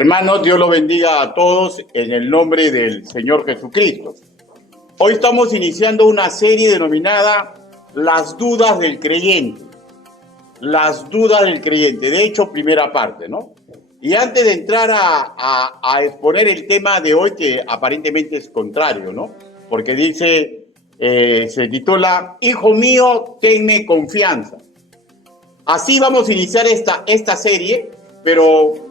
Hermanos, Dios los bendiga a todos en el nombre del Señor Jesucristo. Hoy estamos iniciando una serie denominada Las dudas del creyente. Las dudas del creyente, de hecho, primera parte, ¿no? Y antes de entrar a exponer el tema de hoy, que aparentemente es contrario, ¿no? Porque dice, se titula, Hijo mío, tenme confianza. Así vamos a iniciar esta serie, pero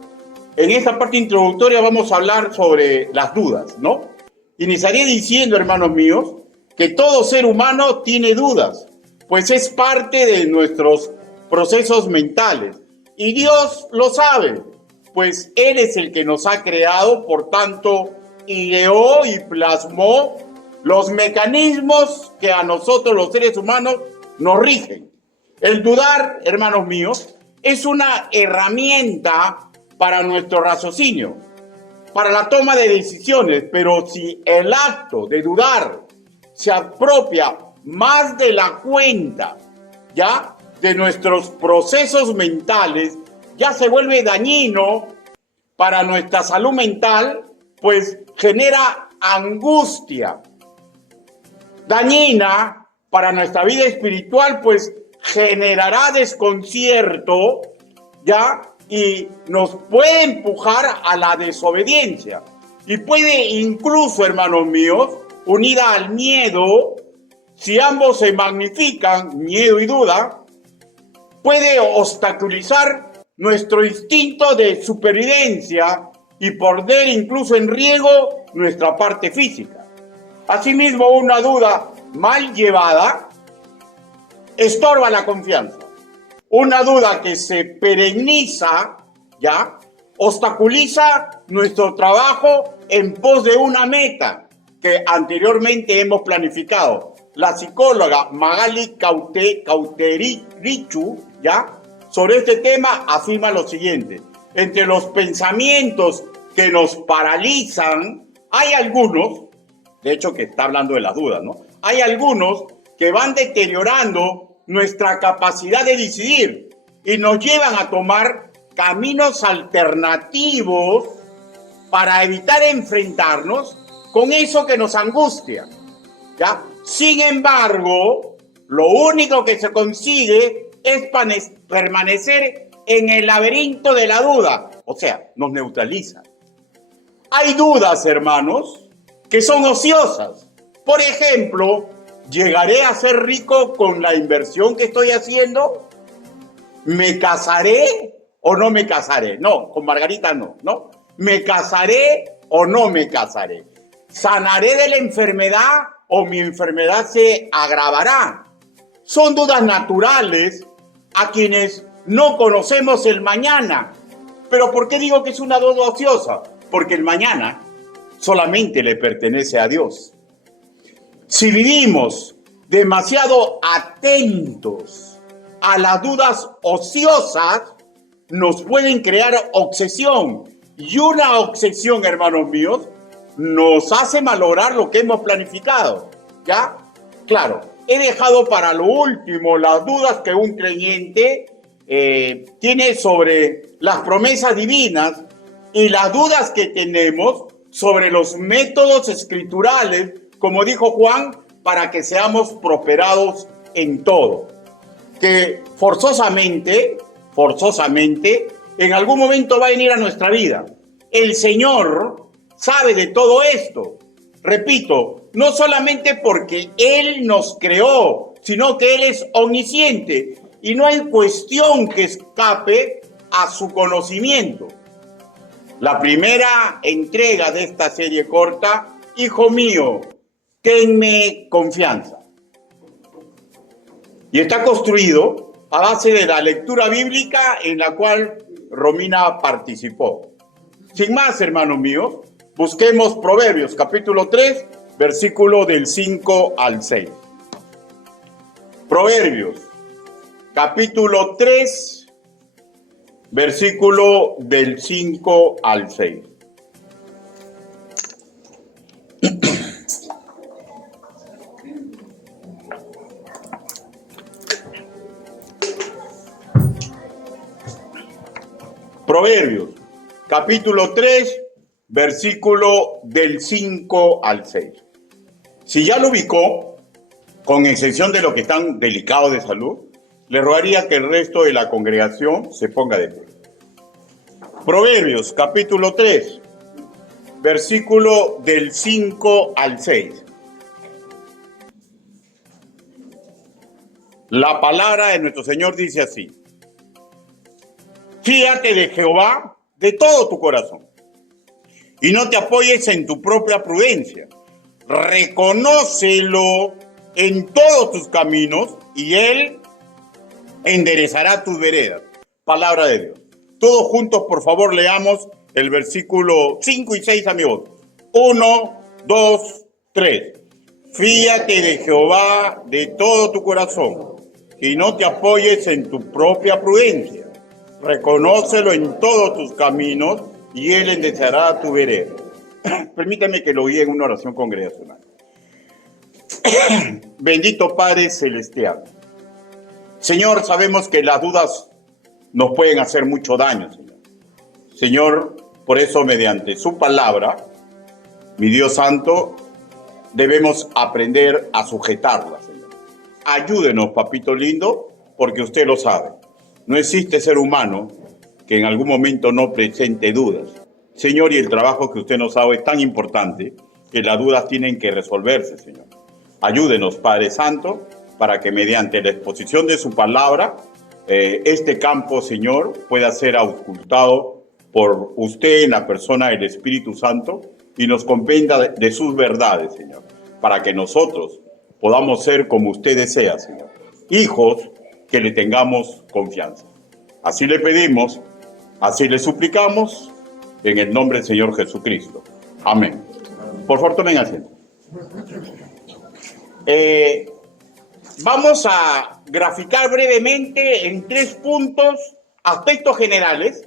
en esta parte introductoria vamos a hablar sobre las dudas, ¿no? Iniciaré diciendo, hermanos míos, que todo ser humano tiene dudas, pues es parte de nuestros procesos mentales. Y Dios lo sabe, pues Él es el que nos ha creado, por tanto, ideó y plasmó los mecanismos que a nosotros los seres humanos nos rigen. El dudar, hermanos míos, es una herramienta para nuestro raciocinio, para la toma de decisiones, pero si el acto de dudar se apropia más de la cuenta, ya, de nuestros procesos mentales, ya se vuelve dañino para nuestra salud mental, pues genera angustia. Dañina para nuestra vida espiritual, pues generará desconcierto, ya, y nos puede empujar a la desobediencia. Y puede incluso, hermanos míos, unida al miedo, si ambos se magnifican, miedo y duda, puede obstaculizar nuestro instinto de supervivencia y poner incluso en riesgo nuestra parte física. Asimismo, una duda mal llevada estorba la confianza. Una duda que se perenniza, ¿ya? Obstaculiza nuestro trabajo en pos de una meta que anteriormente hemos planificado. La psicóloga Magali Cauterichu, ¿ya? Sobre este tema afirma lo siguiente. Entre los pensamientos que nos paralizan, hay algunos, de hecho que está hablando de la duda, ¿no? Hay algunos que van deteriorando nuestra capacidad de decidir y nos llevan a tomar caminos alternativos para evitar enfrentarnos con eso que nos angustia, ¿ya? Sin embargo, lo único que se consigue es permanecer en el laberinto de la duda, o sea, nos neutraliza. Hay dudas, hermanos, que son ociosas. Por ejemplo, ¿llegaré a ser rico con la inversión que estoy haciendo? ¿Me casaré o no me casaré? No, con Margarita no, ¿no? ¿Me casaré o no me casaré? ¿Sanaré de la enfermedad o mi enfermedad se agravará? Son dudas naturales a quienes no conocemos el mañana. ¿Pero por qué digo que es una duda ociosa? Porque el mañana solamente le pertenece a Dios. Si vivimos demasiado atentos a las dudas ociosas, nos pueden crear obsesión. Y una obsesión, hermanos míos, nos hace malograr lo que hemos planificado, ¿ya? Claro, he dejado para lo último las dudas que un creyente tiene sobre las promesas divinas y las dudas que tenemos sobre los métodos escriturales, como dijo Juan, para que seamos prosperados en todo. Que forzosamente, en algún momento va a venir a nuestra vida. El Señor sabe de todo esto. Repito, no solamente porque Él nos creó, sino que Él es omnisciente y no hay cuestión que escape a su conocimiento. La primera entrega de esta serie corta, Hijo mío, tenme confianza. Y está construido a base de la lectura bíblica en la cual Romina participó. Sin más, hermanos míos, busquemos Proverbios, capítulo 3, versículo del 5 al 6. Proverbios, capítulo 3, versículo del 5 al 6. Proverbios, capítulo 3, versículo del 5 al 6. Si ya lo ubicó, con excepción de los que están delicados de salud, le rogaría que el resto de la congregación se ponga de pie. Proverbios, capítulo 3, versículo del 5 al 6. La palabra de nuestro Señor dice así: fíate de Jehová de todo tu corazón y no te apoyes en tu propia prudencia. Reconócelo en todos tus caminos y Él enderezará tus veredas. Palabra de Dios. Todos juntos, por favor, leamos el versículo 5 y 6, amigos. 1, 2, 3. Fíate de Jehová de todo tu corazón y no te apoyes en tu propia prudencia. Reconócelo en todos tus caminos y Él enderezará tu vereda. Permítame que lo guíe en una oración congregacional. Bendito Padre Celestial. Señor, sabemos que las dudas nos pueden hacer mucho daño, Señor. Señor, por eso mediante su palabra, mi Dios Santo, debemos aprender a sujetarla, Señor. Ayúdenos, papito lindo, porque usted lo sabe. No existe ser humano que en algún momento no presente dudas. Señor, y el trabajo que usted nos ha dado es tan importante que las dudas tienen que resolverse, Señor. Ayúdenos, Padre Santo, para que mediante la exposición de su palabra, este campo, Señor, pueda ser auscultado por usted en la persona del Espíritu Santo y nos comprenda de sus verdades, Señor, para que nosotros podamos ser como usted desea, Señor, hijos que le tengamos confianza. Así le pedimos, así le suplicamos, en el nombre del Señor Jesucristo. Amén. Por favor, tomen asiento. Vamos a graficar brevemente en 3 puntos aspectos generales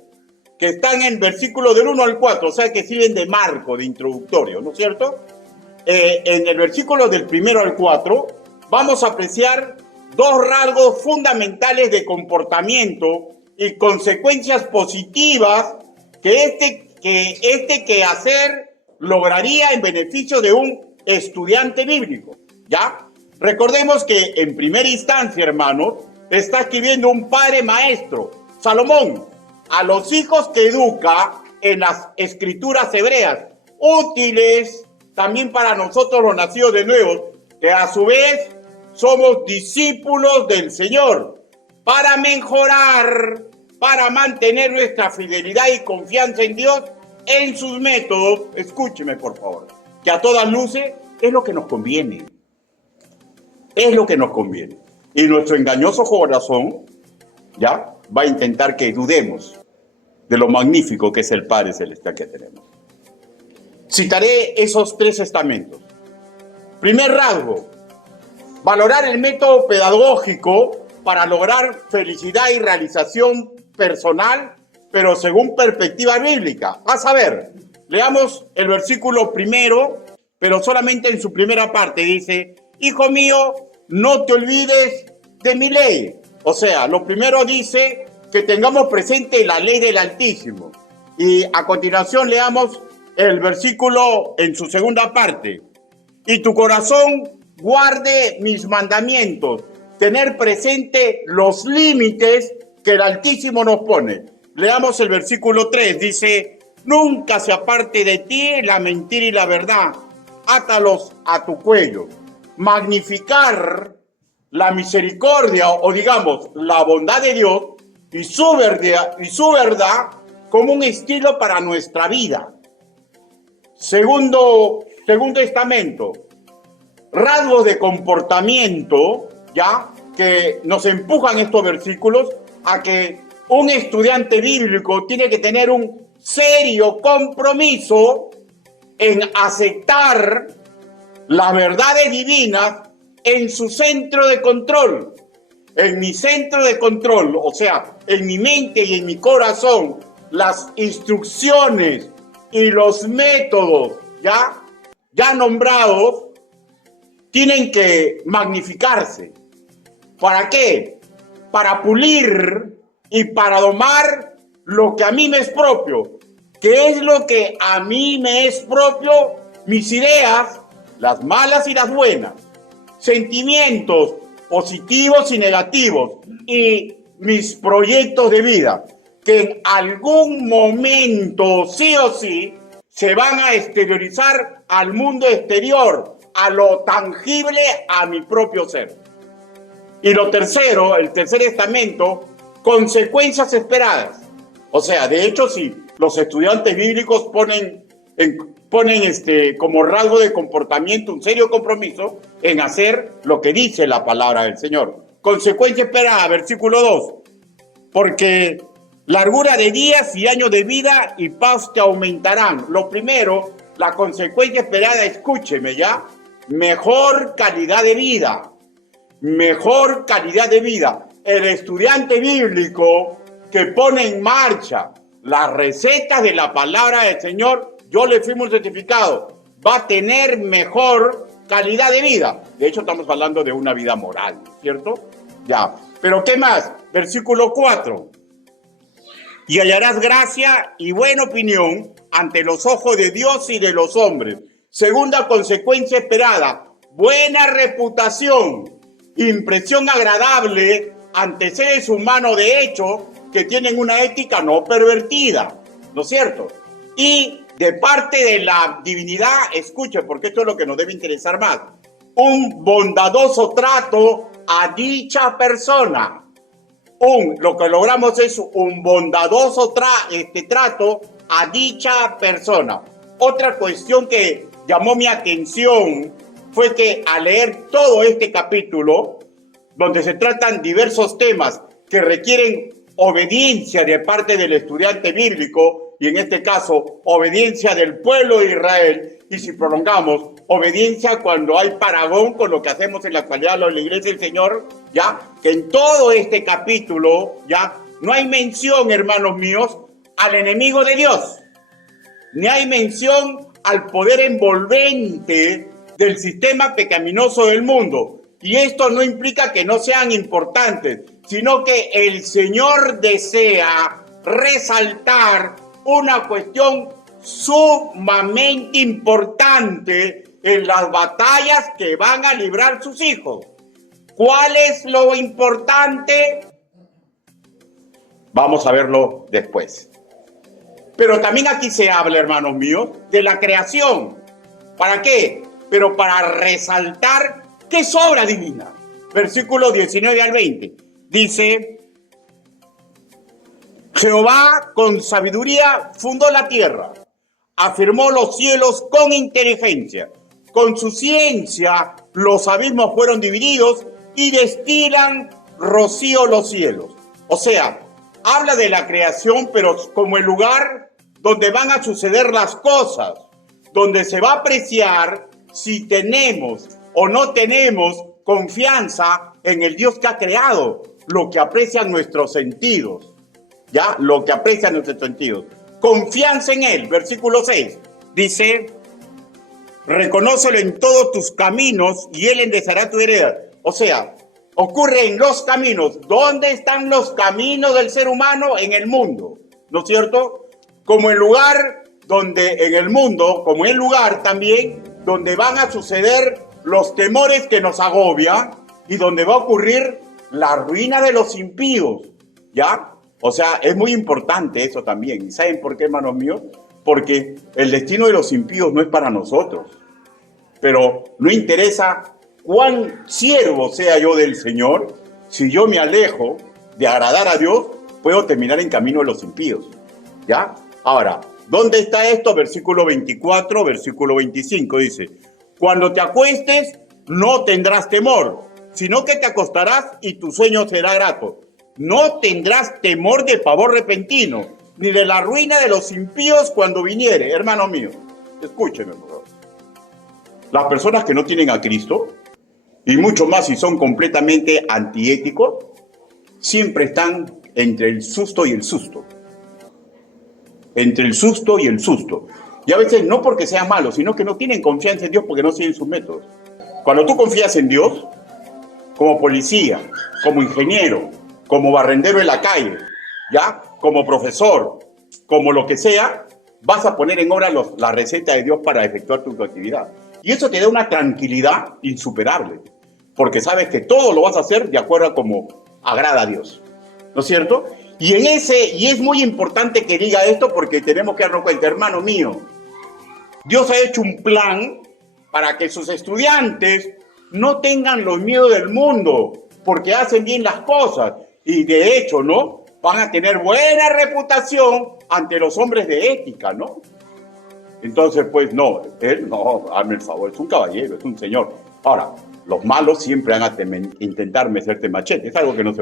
que están en versículos del 1 al 4, o sea que sirven de marco, de introductorio, ¿no es cierto? En el versículo del 1 al 4 vamos a apreciar 2 rasgos fundamentales de comportamiento y consecuencias positivas que este quehacer lograría en beneficio de un estudiante bíblico, ¿ya? Recordemos que en primera instancia, hermanos, está escribiendo un padre maestro, Salomón, a los hijos que educa en las escrituras hebreas, útiles también para nosotros los nacidos de nuevo, que a su vez somos discípulos del Señor, para mejorar, para mantener nuestra fidelidad y confianza en Dios, en sus métodos. Escúcheme, por favor, que a todas luces es lo que nos conviene. Es lo que nos conviene. Y nuestro engañoso corazón, ya, va a intentar que dudemos de lo magnífico que es el Padre Celestial que tenemos. Citaré esos 3 estamentos. Primer rasgo: valorar el método pedagógico para lograr felicidad y realización personal, pero según perspectiva bíblica. A saber, leamos el versículo 1, pero solamente en su primera parte. Dice: hijo mío, no te olvides de mi ley. O sea, lo primero dice que tengamos presente la ley del Altísimo. Y a continuación leamos el versículo en su segunda parte. Y tu corazón guarde mis mandamientos. Tener presente los límites que el Altísimo nos pone. Leamos el versículo 3. Dice: nunca se aparte de ti la mentira y la verdad. Átalos a tu cuello. Magnificar la misericordia, o digamos, la bondad de Dios y su verdad como un estilo para nuestra vida. Segundo estamento, rasgos de comportamiento, ya, que nos empujan estos versículos a que un estudiante bíblico tiene que tener un serio compromiso en aceptar las verdades divinas en su centro de control. En mi centro de control, o sea, en mi mente y en mi corazón, las instrucciones y los métodos ya nombrados tienen que magnificarse. ¿Para qué? Para pulir y para domar lo que a mí me es propio, ¿Qué es lo que a mí me es propio? Mis ideas, las malas y las buenas, sentimientos positivos y negativos, y mis proyectos de vida, que en algún momento, sí o sí, se van a exteriorizar al mundo exterior, a lo tangible, a mi propio ser. Y lo tercero, el tercer estamento, consecuencias esperadas. O sea, de hecho, si los estudiantes bíblicos ponen como rasgo de comportamiento un serio compromiso en hacer lo que dice la palabra del Señor. Consecuencia esperada, versículo 2. Porque largura de días y años de vida y paz te aumentarán. Lo primero, la consecuencia esperada, escúcheme ya, mejor calidad de vida. Mejor calidad de vida. El estudiante bíblico que pone en marcha las recetas de la palabra del Señor, yo le firmo un certificado, va a tener mejor calidad de vida. De hecho, estamos hablando de una vida moral, ¿cierto? Ya. Pero ¿qué más? Versículo 4. Y hallarás gracia y buena opinión ante los ojos de Dios y de los hombres. Segunda consecuencia esperada, buena reputación, impresión agradable ante seres humanos de hecho que tienen una ética no pervertida, ¿no es cierto? Y de parte de la divinidad, escuche, porque esto es lo que nos debe interesar más, un bondadoso trato a dicha persona. Lo que logramos es un bondadoso trato a dicha persona. Otra cuestión que llamó mi atención fue que al leer todo este capítulo, donde se tratan diversos temas que requieren obediencia de parte del estudiante bíblico, y en este caso, obediencia del pueblo de Israel, y si prolongamos, obediencia cuando hay paragón con lo que hacemos en la actualidad en la Iglesia del Señor, ya, que en todo este capítulo, ya, no hay mención, hermanos míos, al enemigo de Dios, ni hay mención al poder envolvente del sistema pecaminoso del mundo. Y esto no implica que no sean importantes, sino que el Señor desea resaltar una cuestión sumamente importante en las batallas que van a librar sus hijos. ¿Cuál es lo importante? Vamos a verlo después. Pero también aquí se habla, hermanos míos, de la creación. ¿Para qué? Pero para resaltar que es obra divina. Versículo 19 al 20. Dice, Jehová con sabiduría fundó la tierra, afirmó los cielos con inteligencia. Con su ciencia los abismos fueron divididos y destilan rocío los cielos. O sea, habla de la creación, pero como el lugar donde van a suceder las cosas, donde se va a apreciar si tenemos o no tenemos confianza en el Dios que ha creado, lo que aprecian nuestros sentidos, ¿ya? Lo que aprecian nuestros sentidos. Confianza en Él, versículo 6, dice, reconócelo en todos tus caminos y Él enderezará tu vereda. O sea, ocurre en los caminos. ¿Dónde están los caminos del ser humano? En el mundo, ¿no es cierto? Como el lugar donde, en el mundo, como el lugar también, donde van a suceder los temores que nos agobian y donde va a ocurrir la ruina de los impíos, ¿ya? O sea, es muy importante eso también. ¿Y saben por qué, hermanos míos? Porque el destino de los impíos no es para nosotros. Pero no interesa cuán siervo sea yo del Señor, si yo me alejo de agradar a Dios, puedo terminar en camino de los impíos, ¿ya? Ahora, ¿dónde está esto? Versículo 24, versículo 25 dice, cuando te acuestes no tendrás temor, sino que te acostarás y tu sueño será grato. No tendrás temor de pavor repentino, ni de la ruina de los impíos cuando viniere. Hermano mío, escúcheme, por favor. Las personas que no tienen a Cristo, y mucho más si son completamente antiéticos, siempre están entre el susto y el susto. Entre el susto y el susto. Y a veces no porque sean malos, sino que no tienen confianza en Dios porque no siguen sus métodos. Cuando tú confías en Dios, como policía, como ingeniero, como barrendero en la calle, ¿ya? Como profesor, como lo que sea, vas a poner en obra la receta de Dios para efectuar tu actividad. Y eso te da una tranquilidad insuperable, porque sabes que todo lo vas a hacer de acuerdo a como agrada a Dios, ¿no es cierto? Y es muy importante que diga esto porque tenemos que darnos cuenta, hermano mío, Dios ha hecho un plan para que sus estudiantes no tengan los miedos del mundo, porque hacen bien las cosas. Y de hecho, ¿no? Van a tener buena reputación ante los hombres de ética, ¿no? Entonces, pues no, él no, hazme el favor, es un caballero, es un señor. Ahora, los malos siempre van a intentar meterte machete, es algo que no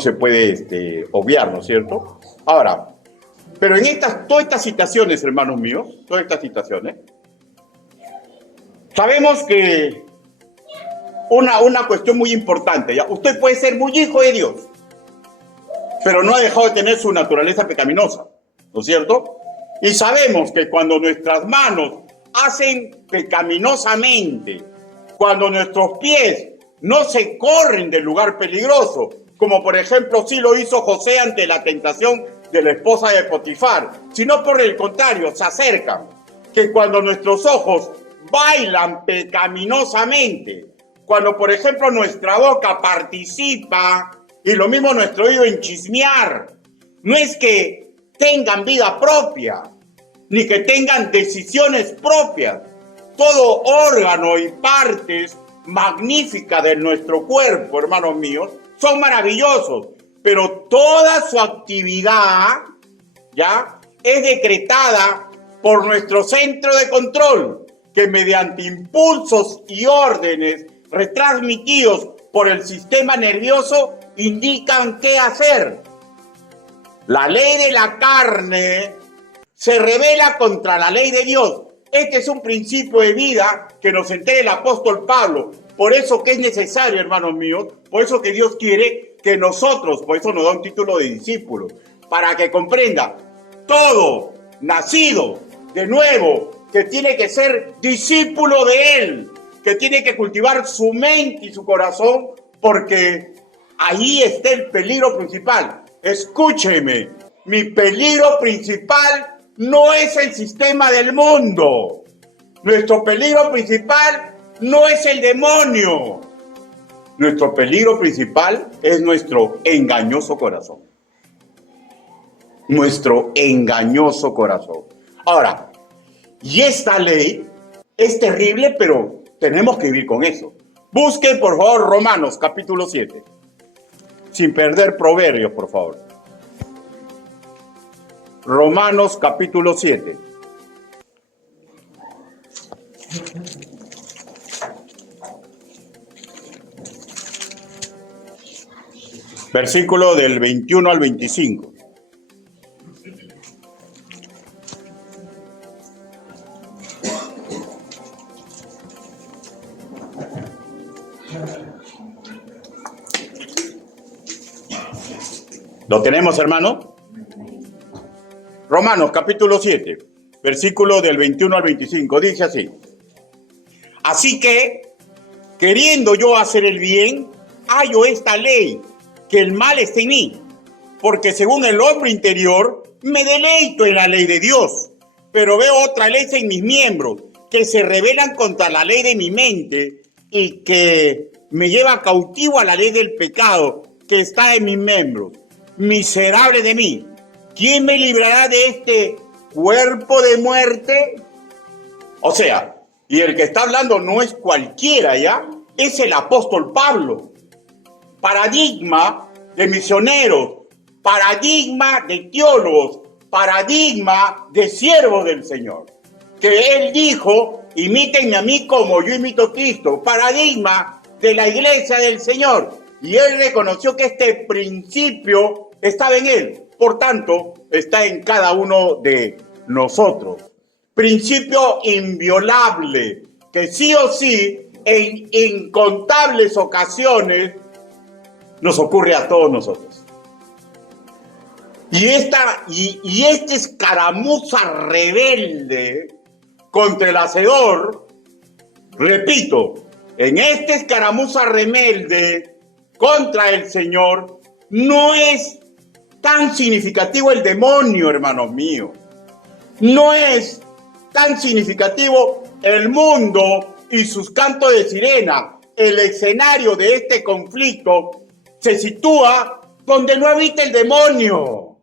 se puede obviar, ¿no es cierto? Ahora, pero en todas estas citaciones, hermanos míos, todas estas citaciones, sabemos que una cuestión muy importante, ¿ya? Usted puede ser muy hijo de Dios, pero no ha dejado de tener su naturaleza pecaminosa, ¿no es cierto? Y sabemos que cuando nuestras manos hacen pecaminosamente, cuando nuestros pies no se corren del lugar peligroso, como por ejemplo sí lo hizo José ante la tentación de la esposa de Potifar, sino por el contrario, se acercan, que cuando nuestros ojos bailan pecaminosamente, cuando por ejemplo nuestra boca participa y lo mismo nuestro oído en chismear, no es que tengan vida propia, ni que tengan decisiones propias. Todo órgano y partes magníficas de nuestro cuerpo, hermanos míos, son maravillosos, pero toda su actividad, ¿ya?, es decretada por nuestro centro de control, que mediante impulsos y órdenes retransmitidos por el sistema nervioso indican qué hacer. La ley de la carne se revela contra la ley de Dios. Este es un principio de vida que nos entrega el apóstol Pablo. Por eso que es necesario, hermanos míos, por eso que Dios quiere que nosotros, por eso nos da un título de discípulo, para que comprenda todo nacido de nuevo, que tiene que ser discípulo de Él, que tiene que cultivar su mente y su corazón, porque ahí está el peligro principal. Escúcheme, mi peligro principal no es el sistema del mundo. Nuestro peligro principal no es el demonio. Nuestro peligro principal es nuestro engañoso corazón. Nuestro engañoso corazón. Ahora, y esta ley es terrible, pero tenemos que vivir con eso. Busquen, por favor, Romanos capítulo 7. Sin perder Proverbios, por favor. Romanos capítulo 7. Versículo del 21 al 25. ¿Lo tenemos, hermano? Romanos capítulo 7, versículo del 21 al 25, dice así. Así que, queriendo yo hacer el bien, hallo esta ley, que el mal está en mí, porque según el hombre interior, me deleito en la ley de Dios, pero veo otra ley en mis miembros, que se rebelan contra la ley de mi mente, y que me lleva cautivo a la ley del pecado, que está en mis miembros. Miserable de mí, ¿quién me librará de este cuerpo de muerte? O sea, y el que está hablando no es cualquiera, ¿ya? Es el apóstol Pablo. Paradigma de misioneros, paradigma de teólogos, paradigma de siervos del Señor. Que él dijo, imítenme a mí como yo imito a Cristo. Paradigma de la iglesia del Señor. Y él reconoció que este principio estaba en él, por tanto, está en cada uno de nosotros. Principio inviolable, que sí o sí, en incontables ocasiones, nos ocurre a todos nosotros. Y esta escaramuza rebelde contra el Hacedor, repito, en esta escaramuza rebelde contra el Señor, no es tan significativo el demonio, hermanos míos. no es tan significativo el mundo y sus cantos de sirena. El escenario de este conflicto se sitúa donde no habita el demonio.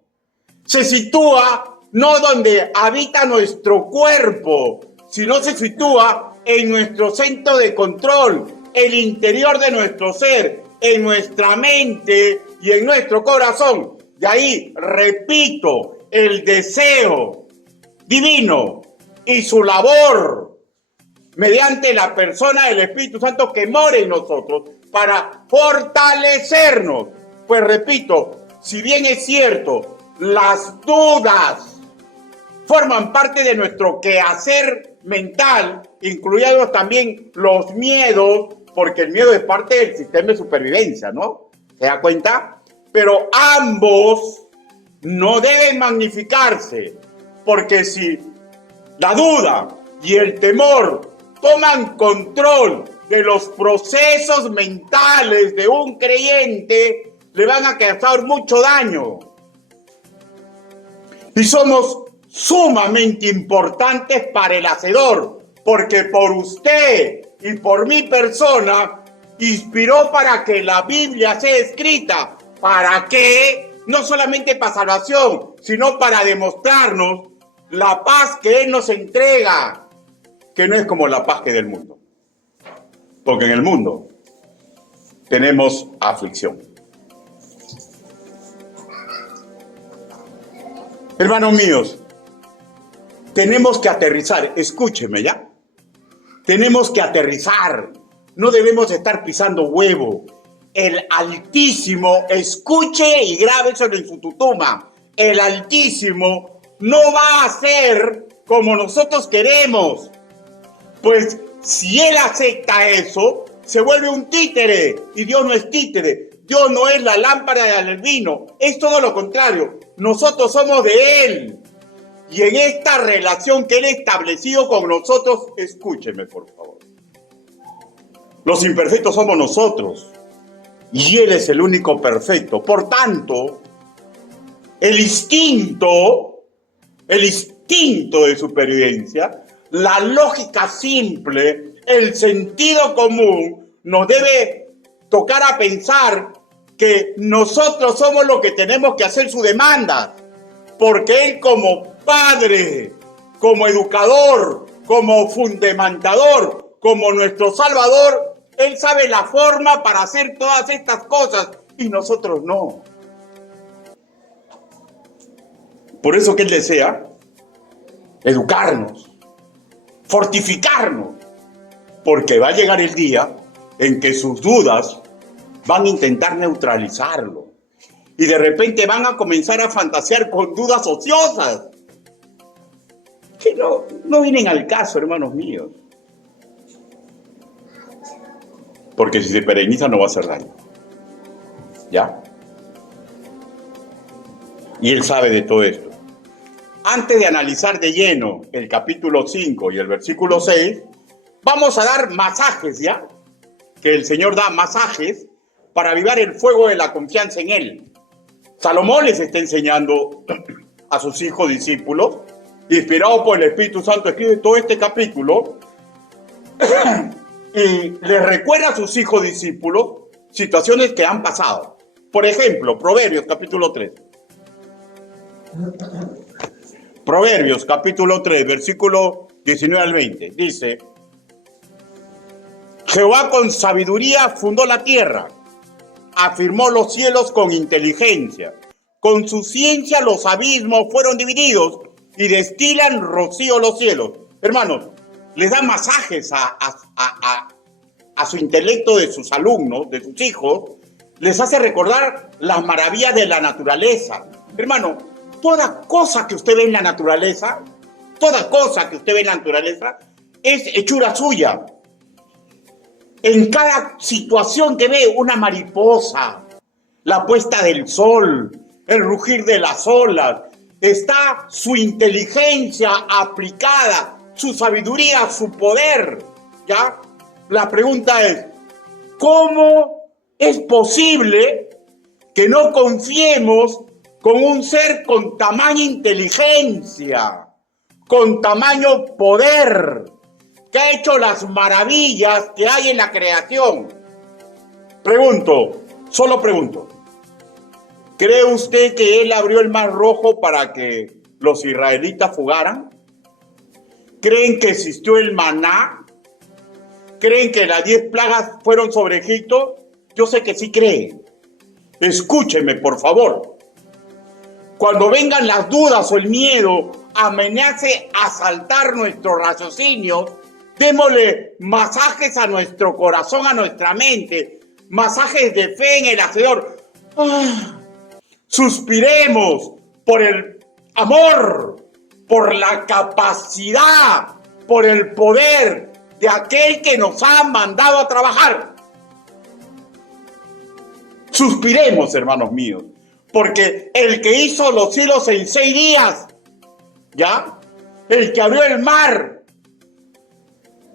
Se sitúa no donde habita nuestro cuerpo, sino se sitúa en nuestro centro de control, el interior de nuestro ser, en nuestra mente y en nuestro corazón. De ahí, repito, el deseo divino y su labor mediante la persona del Espíritu Santo que mora en nosotros para fortalecernos. Pues repito, si bien es cierto, las dudas forman parte de nuestro quehacer mental, incluidos también los miedos, porque el miedo es parte del sistema de supervivencia, ¿no? ¿Se da cuenta? Pero ambos no deben magnificarse, porque si la duda y el temor toman control de los procesos mentales de un creyente, le van a causar mucho daño. Y somos sumamente importantes para el Hacedor, porque por usted y por mi persona inspiró para que la Biblia sea escrita. ¿Para qué? No solamente para salvación, sino para demostrarnos la paz que Él nos entrega, que no es como la paz que del mundo. Porque en el mundo tenemos aflicción. Hermanos míos, tenemos que aterrizar. Escúcheme, ¿ya? Tenemos que aterrizar. No debemos estar pisando huevo. El Altísimo, escuche y grábeselo en su tutuma. El Altísimo no va a ser como nosotros queremos. Pues si Él acepta eso, se vuelve un títere. Y Dios no es títere. Dios no es la lámpara del vino. Es todo lo contrario. Nosotros somos de Él. Y en esta relación que Él ha establecido con nosotros, escúcheme por favor. Los imperfectos somos nosotros. Y Él es el único perfecto. Por tanto, el instinto de supervivencia, la lógica simple, el sentido común, nos debe tocar a pensar que nosotros somos los que tenemos que hacer su demanda. Porque Él como Padre, como educador, como fundamentador, como nuestro Salvador, Él sabe la forma para hacer todas estas cosas y nosotros no. Por eso que Él desea educarnos, fortificarnos, porque va a llegar el día en que sus dudas van a intentar neutralizarlo y de repente van a comenzar a fantasear con dudas ociosas que no vienen al caso, hermanos míos. Porque si se perenniza no va a hacer daño. ¿Ya? Y Él sabe de todo esto. Antes de analizar de lleno el capítulo 5 y el versículo 6, vamos a dar masajes, ¿ya? Que el Señor da masajes para avivar el fuego de la confianza en Él. Salomón les está enseñando a sus hijos discípulos, inspirado por el Espíritu Santo, escribe todo este capítulo y les recuerda a sus hijos discípulos situaciones que han pasado. Por ejemplo, Proverbios capítulo 3. Proverbios capítulo 3, versículo 19 al 20. Dice: Jehová con sabiduría fundó la tierra, afirmó los cielos con inteligencia. Con su ciencia los abismos fueron divididos y destilan rocío los cielos. Hermanos, les da masajes a su intelecto de sus alumnos, de sus hijos, les hace recordar las maravillas de la naturaleza. Hermano, toda cosa que usted ve en la naturaleza, es hechura suya. En cada situación que ve, una mariposa, la puesta del sol, el rugir de las olas, está su inteligencia aplicada, su sabiduría, su poder, ¿ya? La pregunta es, ¿cómo es posible que no confiemos con un ser con tamaña inteligencia? con tamaño poder, que ha hecho las maravillas que hay en la creación. Pregunto, solo pregunto, ¿cree usted que Él abrió el Mar Rojo para que los israelitas fugaran? ¿Creen que existió el maná? ¿Creen que las 10 plagas fueron sobre Egipto? Yo sé que sí creen. Escúcheme, por favor. Cuando vengan las dudas o el miedo amenace asaltar nuestro raciocinio, démosle masajes a nuestro corazón, a nuestra mente, masajes de fe en el Hacedor. Suspiremos por el amor, por la capacidad, por el poder de aquel que nos ha mandado a trabajar. Suspiremos, hermanos míos, porque el que hizo los cielos en 6 días, ¿ya? El que abrió el mar,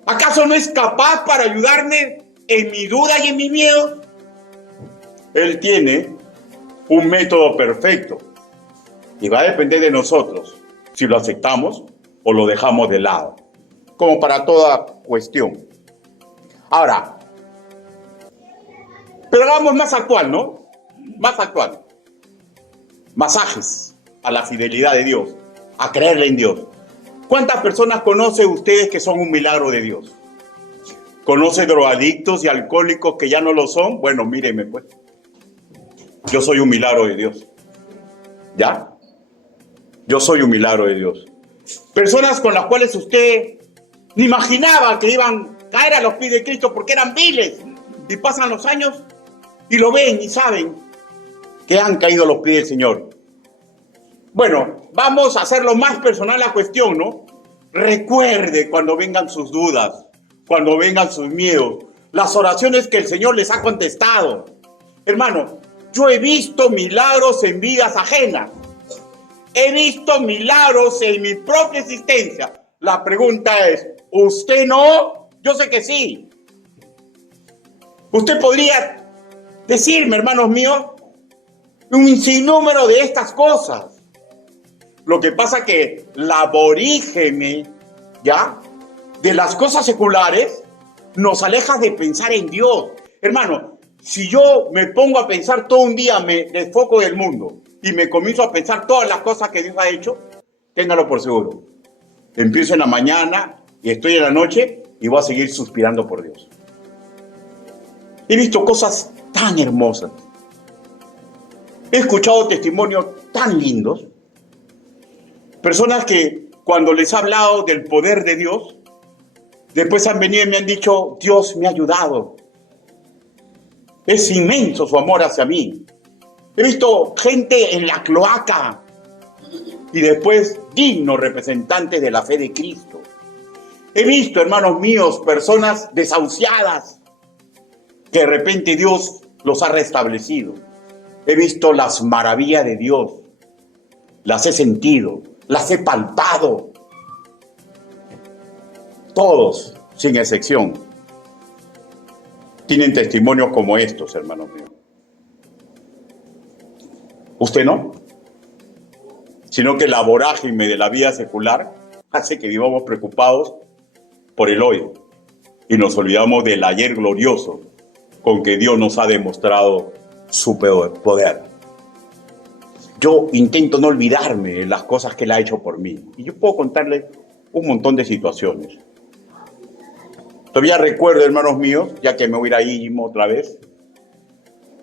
¿acaso no es capaz para ayudarme en mi duda y en mi miedo? Él tiene un método perfecto y va a depender de nosotros si lo aceptamos o lo dejamos de lado, como para toda cuestión. Ahora, pero hagamos más actual, ¿no? Más actual. Masajes a la fidelidad de Dios, a creerle en Dios. ¿Cuántas personas conocen ustedes que son un milagro de Dios? ¿Conocen drogadictos y alcohólicos que ya no lo son? Bueno, mírenme pues. Yo soy un milagro de Dios. ¿Ya? Yo soy un milagro de Dios. Personas con las cuales usted ni imaginaba que iban a caer a los pies de Cristo porque eran viles. Y pasan los años y lo ven y saben que han caído a los pies del Señor. Bueno, vamos a hacerlo más personal la cuestión, ¿no? Recuerde cuando vengan sus dudas, cuando vengan sus miedos, las oraciones que el Señor les ha contestado. Hermano, yo he visto milagros en vidas ajenas. He visto milagros en mi propia existencia. La pregunta es, ¿usted no? Yo sé que sí. Usted podría decirme, hermanos míos, un sinnúmero de estas cosas. Lo que pasa que la aborígene, ¿ya?, de las cosas seculares nos aleja de pensar en Dios. Hermano, si yo me pongo a pensar todo un día, me desfoco del mundo y me comienzo a pensar todas las cosas que Dios ha hecho, téngalo por seguro. Empiezo en la mañana y estoy en la noche y voy a seguir suspirando por Dios. He visto cosas tan hermosas. He escuchado testimonios tan lindos. Personas que cuando les he hablado del poder de Dios, después han venido y me han dicho, Dios me ha ayudado. Es inmenso su amor hacia mí. He visto gente en la cloaca y después dignos representantes de la fe de Cristo. He visto, hermanos míos, personas desahuciadas que de repente Dios los ha restablecido. He visto las maravillas de Dios. Las he sentido, las he palpado. Todos, sin excepción, tienen testimonios como estos, hermanos míos. ¿Usted no? Sino que la vorágine de la vida secular hace que vivamos preocupados por el hoy y nos olvidamos del ayer glorioso con que Dios nos ha demostrado su poder. Yo intento no olvidarme de las cosas que Él ha hecho por mí. Y yo puedo contarle un montón de situaciones. Todavía recuerdo, hermanos míos, ya que me voy a ir ahí otra vez.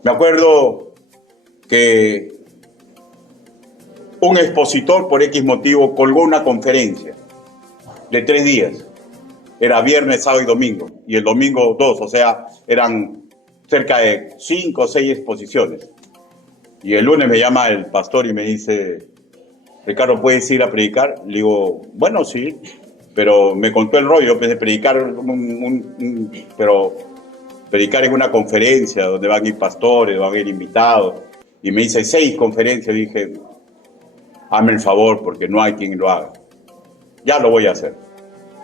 Me acuerdo que un expositor, por X motivo, colgó una conferencia de 3 días. Era viernes, sábado y domingo. Y el domingo 2, o sea, eran cerca de 5 o 6 exposiciones. Y el lunes me llama el pastor y me dice, Ricardo, ¿puedes ir a predicar? Le digo, bueno, sí, pero me contó el rollo, pensé predicar, pero predicar en una conferencia donde van a ir pastores, van a ir invitados. Y me dice 6 conferencias. Y dije, hazme el favor porque no hay quien lo haga. Ya lo voy a hacer,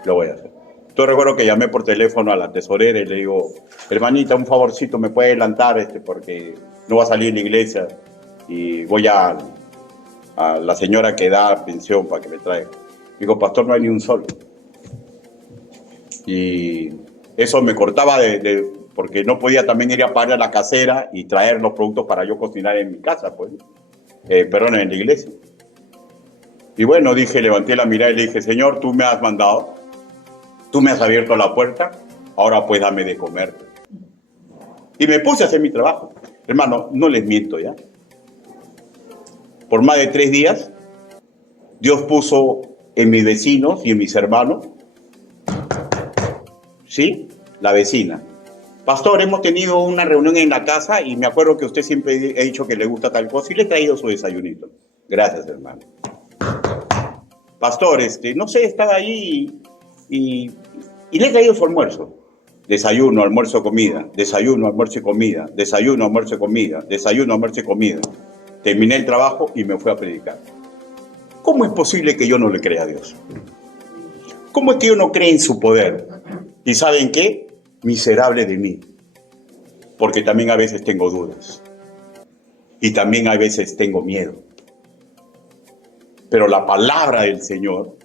lo voy a hacer. Entonces recuerdo que llamé por teléfono a la tesorera y le digo, hermanita, un favorcito, ¿me puede adelantar porque no va a salir en la iglesia y voy a la señora que da pensión para que me traiga? Digo, pastor, no hay ni un solo. Y eso me cortaba porque no podía también ir a pagar a la casera y traer los productos para yo cocinar en mi casa, pues. Perdón, en la iglesia. Y bueno, levanté la mirada y le dije, Señor, tú me has mandado, tú me has abierto la puerta, ahora pues dame de comer. Y me puse a hacer mi trabajo. Hermano, no les miento ya. Por más de 3 días, Dios puso en mis vecinos y en mis hermanos, ¿sí? La vecina. Pastor, hemos tenido una reunión en la casa y me acuerdo que usted siempre ha dicho que le gusta tal cosa y le he traído su desayunito. Gracias, hermano. Pastor, no sé, estaba ahí y le he traído su almuerzo. Desayuno, almuerzo, comida. Desayuno, almuerzo y comida. Desayuno, almuerzo y comida. Desayuno, almuerzo y comida. Terminé el trabajo y me fui a predicar. ¿Cómo es posible que yo no le crea a Dios? ¿Cómo es que yo no cree en su poder? ¿Y saben qué? Miserable de mí. Porque también a veces tengo dudas. Y también a veces tengo miedo. Pero la palabra del Señor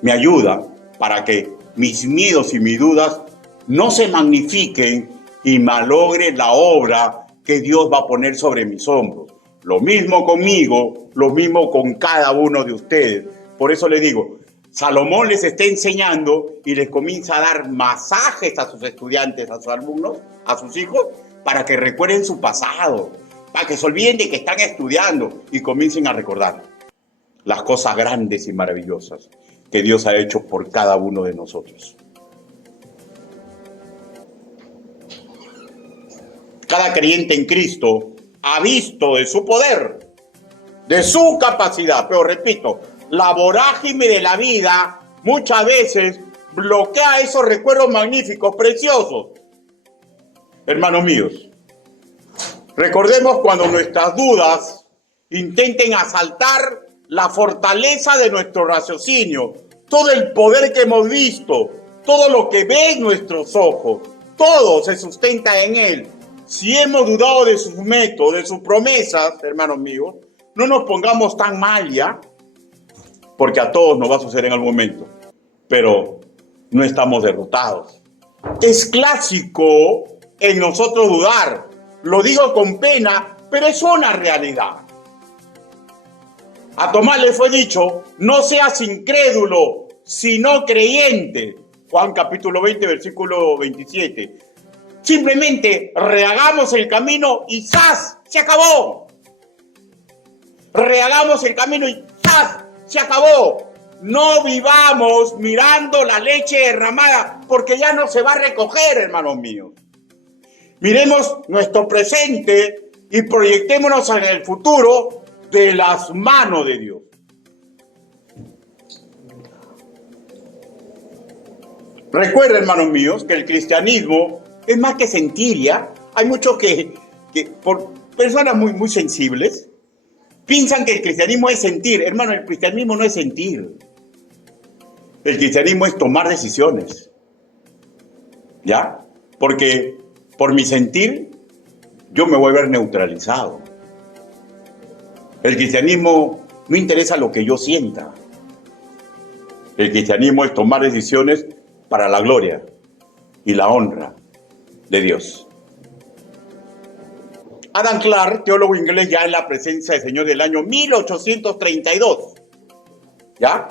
me ayuda para que mis miedos y mis dudas no se magnifiquen y malogre la obra que Dios va a poner sobre mis hombros. Lo mismo conmigo, lo mismo con cada uno de ustedes. Por eso les digo, Salomón les está enseñando y les comienza a dar masajes a sus estudiantes, a sus alumnos, a sus hijos, para que recuerden su pasado, para que se olviden de que están estudiando y comiencen a recordar las cosas grandes y maravillosas que Dios ha hecho por cada uno de nosotros. Cada creyente en Cristo ha visto de su poder, de su capacidad, pero repito, la vorágine de la vida muchas veces bloquea esos recuerdos magníficos, preciosos. Hermanos míos, recordemos cuando nuestras dudas intenten asaltar la fortaleza de nuestro raciocinio, todo el poder que hemos visto, todo lo que ven nuestros ojos, todo se sustenta en Él. Si hemos dudado de sus métodos, de sus promesas, hermanos míos, no nos pongamos tan mal ya, porque a todos nos va a suceder en algún momento, pero no estamos derrotados. Es clásico en nosotros dudar, lo digo con pena, pero es una realidad. A Tomás le fue dicho, no seas incrédulo, sino creyente. Juan capítulo 20, versículo 27. Simplemente rehagamos el camino y ¡zas! ¡Se acabó! Rehagamos el camino y ¡zas! ¡Se acabó! No vivamos mirando la leche derramada porque ya no se va a recoger, hermanos míos. Miremos nuestro presente y proyectémonos en el futuro de las manos de Dios. Recuerden, hermanos míos, que el cristianismo es más que sentir, ¿ya? Hay muchos que por personas muy sensibles, piensan que el cristianismo es sentir. Hermano, el cristianismo no es sentir. El cristianismo es tomar decisiones, ¿ya? Porque por mi sentir, yo me voy a ver neutralizado. El cristianismo no interesa lo que yo sienta. El cristianismo es tomar decisiones para la gloria y la honra de Dios. Adam Clarke, teólogo inglés ya en la presencia del Señor del año 1832. ¿Ya?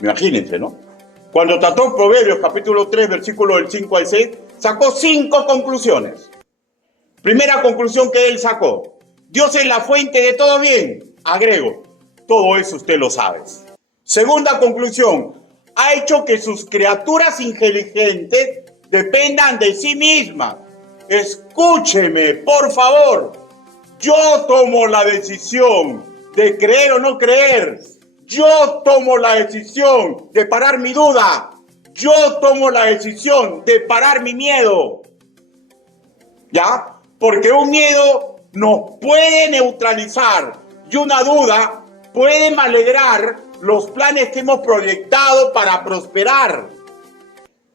Imagínense, ¿no? Cuando trató Proverbios capítulo 3, versículos del 5 al 6, sacó 5 conclusiones. Primera conclusión que él sacó: Dios es la fuente de todo bien. Agrego, todo eso usted lo sabe. Segunda conclusión: ha hecho que sus criaturas inteligentes dependan de sí mismas. Escúcheme, por favor. Yo tomo la decisión de creer o no creer. Yo tomo la decisión de parar mi duda. Yo tomo la decisión de parar mi miedo. ¿Ya? Porque un miedo nos puede neutralizar y una duda puede malograr los planes que hemos proyectado para prosperar.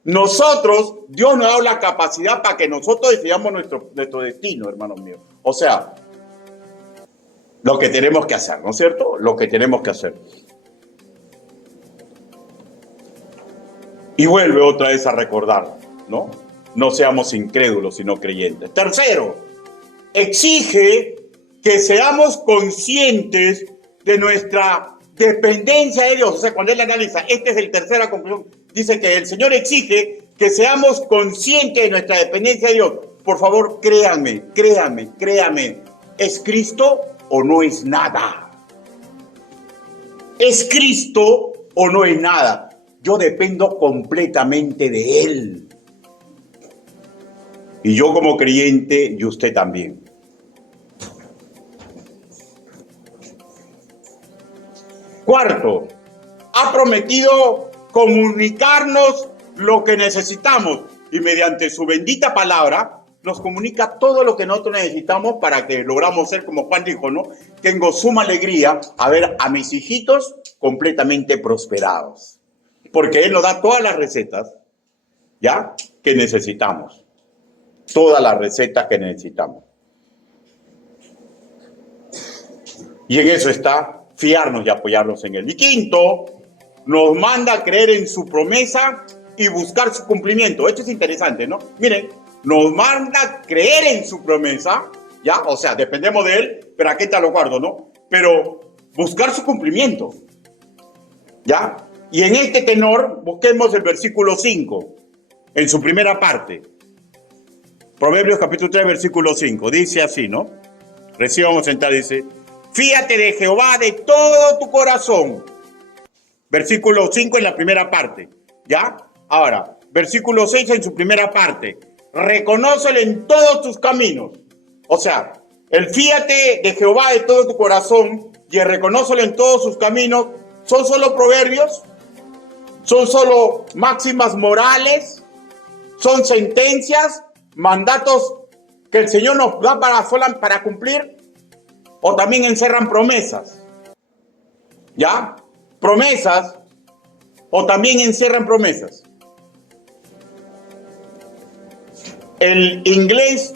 Nosotros, Dios nos ha dado la capacidad para que nosotros decidamos nuestro destino, hermanos míos. O sea, lo que tenemos que hacer, ¿no es cierto? Lo que tenemos que hacer. Y vuelve otra vez a recordar, ¿no? No seamos incrédulos, sino creyentes. Tercero, exige que seamos conscientes de nuestra dependencia de Dios. O sea, cuando él analiza, esta es la tercera conclusión, dice que el Señor exige que seamos conscientes de nuestra dependencia de Dios. Por favor, créanme. ¿Es Cristo o no es nada? ¿Es Cristo o no es nada? Yo dependo completamente de Él. Y yo como creyente, y usted también. Cuarto, ha prometido comunicarnos lo que necesitamos y mediante su bendita palabra nos comunica todo lo que nosotros necesitamos para que logramos ser, como Juan dijo, ¿no? Tengo suma alegría a ver a mis hijitos completamente prosperados. Porque Él nos da todas las recetas, ¿ya? Que necesitamos. Todas las recetas que necesitamos. Y en eso está fiarnos y apoyarnos en Él. Y quinto, nos manda a creer en su promesa y buscar su cumplimiento. Esto es interesante, ¿no? Miren, nos manda a creer en su promesa, ¿ya? O sea, dependemos de Él, pero aquí está lo guardo, ¿no? Pero buscar su cumplimiento, ¿ya? Y en este tenor, busquemos el versículo 5, en su primera parte. Proverbios capítulo 3, versículo 5. Dice así, ¿no? Recién vamos a entrar, dice: fíate de Jehová de todo tu corazón. Versículo 5 en la primera parte, ¿ya? Ahora, versículo 6 en su primera parte. Reconócelo en todos tus caminos. O sea, el fíate de Jehová de todo tu corazón y el reconócelo en todos sus caminos, ¿son solo proverbios? ¿Son solo máximas morales? ¿Son sentencias, mandatos que el Señor nos da para cumplir? ¿O también encierran promesas? ¿Ya? Promesas, o también encierran promesas. El inglés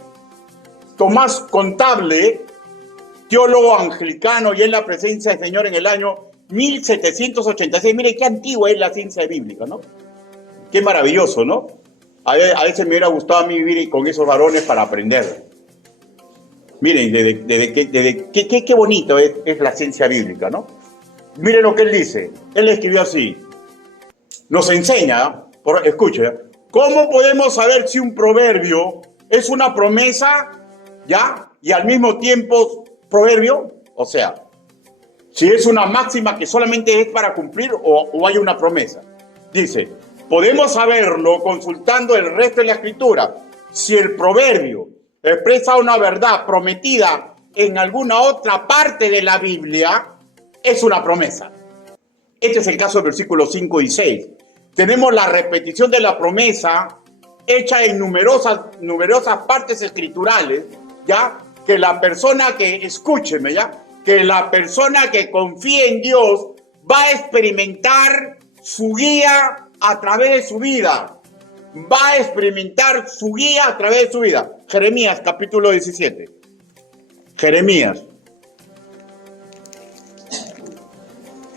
Tomás Contable, teólogo anglicano y en la presencia del Señor en el año 1786. Mire qué antigua es la ciencia bíblica, ¿no? Qué maravilloso, ¿no? A veces me hubiera gustado a mí vivir con esos varones para aprender. Miren, qué bonito es la ciencia bíblica, ¿no? Miren lo que él dice. Él escribió así. Nos enseña, escuche, ¿cómo podemos saber si un proverbio es una promesa, ya, y al mismo tiempo proverbio? O sea, si es una máxima que solamente es para cumplir o hay una promesa. Dice, podemos saberlo consultando el resto de la escritura. Si el proverbio expresa una verdad prometida en alguna otra parte de la Biblia, es una promesa. Este es el caso del versículo 5 y 6. Tenemos la repetición de la promesa hecha en numerosas partes escriturales, ¿ya? Que la persona que, escúcheme, ¿ya? Que la persona que confíe en Dios va a experimentar su guía a través de su vida. Va a experimentar su guía a través de su vida. Jeremías, capítulo 17. Jeremías,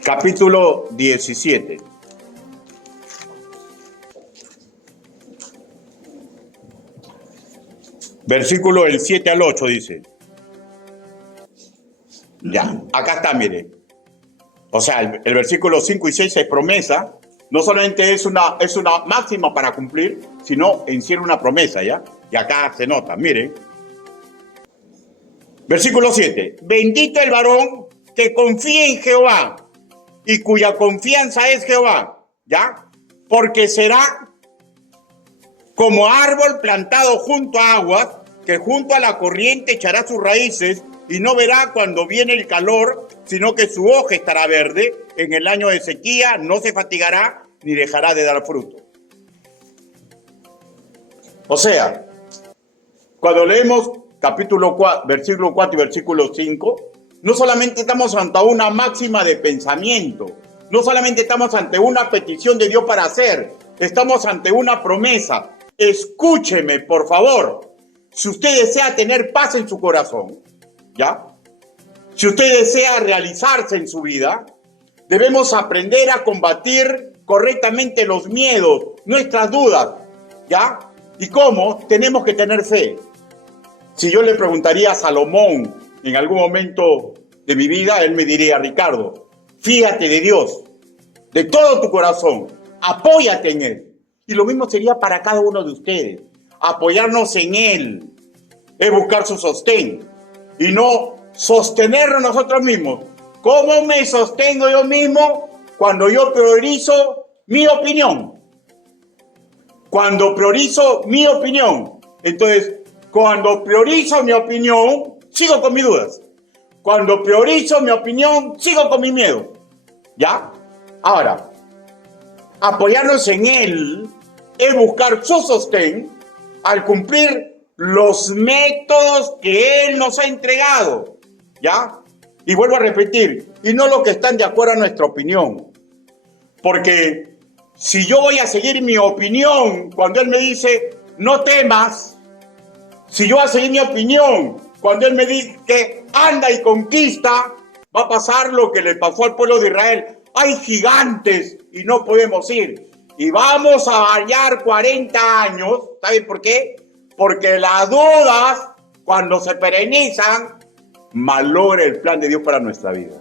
capítulo 17. Versículo del 7 al 8 dice. Ya, acá está, mire. O sea, el versículo 5 y 6 es promesa. No solamente es una máxima para cumplir, sino encierra una promesa, ¿ya? Y acá se nota, miren. Versículo 7. Bendito el varón que confía en Jehová y cuya confianza es Jehová, ¿ya? Porque será como árbol plantado junto a aguas, que junto a la corriente echará sus raíces y no verá cuando viene el calor, sino que su hoja estará verde. En el año de sequía no se fatigará ni dejará de dar fruto. O sea, cuando leemos capítulo 4, versículo 4 y versículo 5, no solamente estamos ante una máxima de pensamiento, no solamente estamos ante una petición de Dios para hacer, estamos ante una promesa. Escúcheme, por favor. Si usted desea tener paz en su corazón, ¿ya? Si usted desea realizarse en su vida, debemos aprender a combatir correctamente los miedos, nuestras dudas, ¿ya? ¿Y cómo? Tenemos que tener fe. Si yo le preguntaría a Salomón en algún momento de mi vida, él me diría, Ricardo, fíjate de Dios, de todo tu corazón, apóyate en Él. Y lo mismo sería para cada uno de ustedes. Apoyarnos en Él es buscar su sostén y no sostenernos nosotros mismos. ¿Cómo me sostengo yo mismo? Cuando yo priorizo mi opinión. Cuando priorizo mi opinión. Entonces, cuando priorizo mi opinión, sigo con mis dudas. Cuando priorizo mi opinión, sigo con mi miedo. ¿Ya? Ahora, apoyarnos en Él es buscar su sostén al cumplir los métodos que Él nos ha entregado. ¿Ya? Y vuelvo a repetir, y no los que están de acuerdo a nuestra opinión. Porque si yo voy a seguir mi opinión cuando Él me dice, no temas, si yo voy a seguir mi opinión cuando Él me dice que anda y conquista, va a pasar lo que le pasó al pueblo de Israel. Hay gigantes y no podemos ir. Y vamos a hallar 40 años. ¿Saben por qué? Porque las dudas, cuando se perennizan, malogra el plan de Dios para nuestra vida.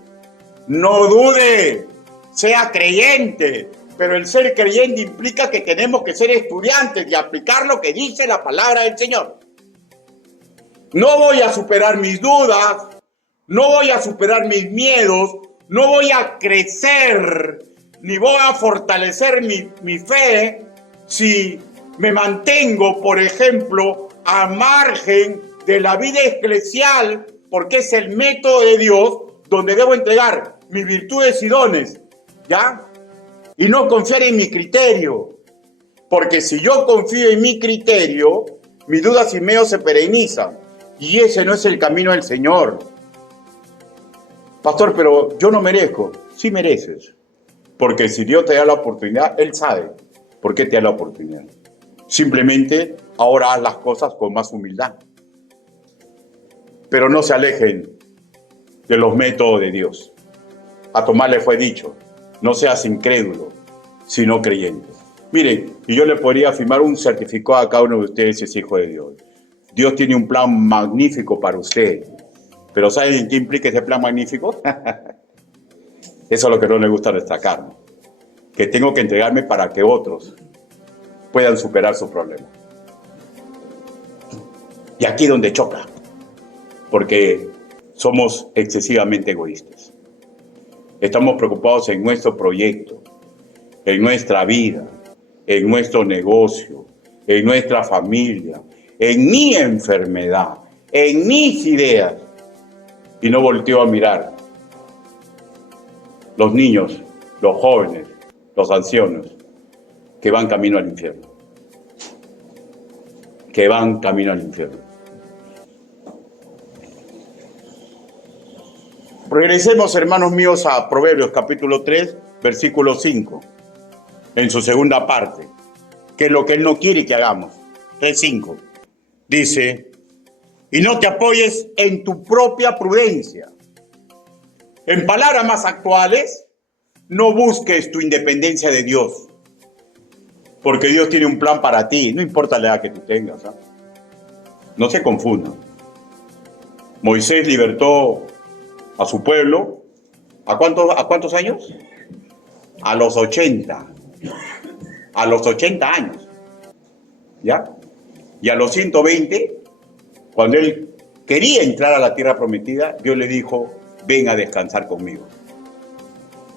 No dude, sea creyente. Pero el ser creyente implica que tenemos que ser estudiantes y aplicar lo que dice la palabra del Señor. No voy a superar mis dudas, no voy a superar mis miedos, no voy a crecer, ni voy a fortalecer mi fe si me mantengo, por ejemplo, a margen de la vida eclesial, porque es el método de Dios donde debo entregar mis virtudes y dones, ¿ya? Y no confiar en mi criterio, porque si yo confío en mi criterio, mis dudas y miedos se perennizan. Y ese no es el camino del Señor. Pastor, pero yo no merezco. Sí mereces. Porque si Dios te da la oportunidad, Él sabe por qué te da la oportunidad. Simplemente ahora haz las cosas con más humildad. Pero no se alejen de los métodos de Dios. A Tomás le fue dicho, no seas incrédulo, sino creyente. Miren, y yo le podría firmar un certificado a cada uno de ustedes si es hijo de Dios. Dios tiene un plan magnífico para usted. Pero ¿saben qué implica ese plan magnífico? Eso es lo que no le gusta destacar, ¿no? Que tengo que entregarme para que otros puedan superar sus problemas. Y aquí es donde choca, porque somos excesivamente egoístas. Estamos preocupados en nuestro proyecto, en nuestra vida, en nuestro negocio, en nuestra familia, en mi enfermedad, en mis ideas. Y no volteo a mirar los niños, los jóvenes, los ancianos que van camino al infierno. Que van camino al infierno. Regresemos, hermanos míos, a Proverbios capítulo 3, versículo 5, en su segunda parte, que es lo que Él no quiere que hagamos. 3:5. Dice, y no te apoyes en tu propia prudencia. En palabras más actuales, no busques tu independencia de Dios, porque Dios tiene un plan para ti, no importa la edad que tú tengas, ¿eh? No se confundan. Moisés libertó a su pueblo, ¿a cuántos años? A los 80. A los 80 años. ¿Ya? Y a los 120, cuando él quería entrar a la tierra prometida, Dios le dijo, ven a descansar conmigo.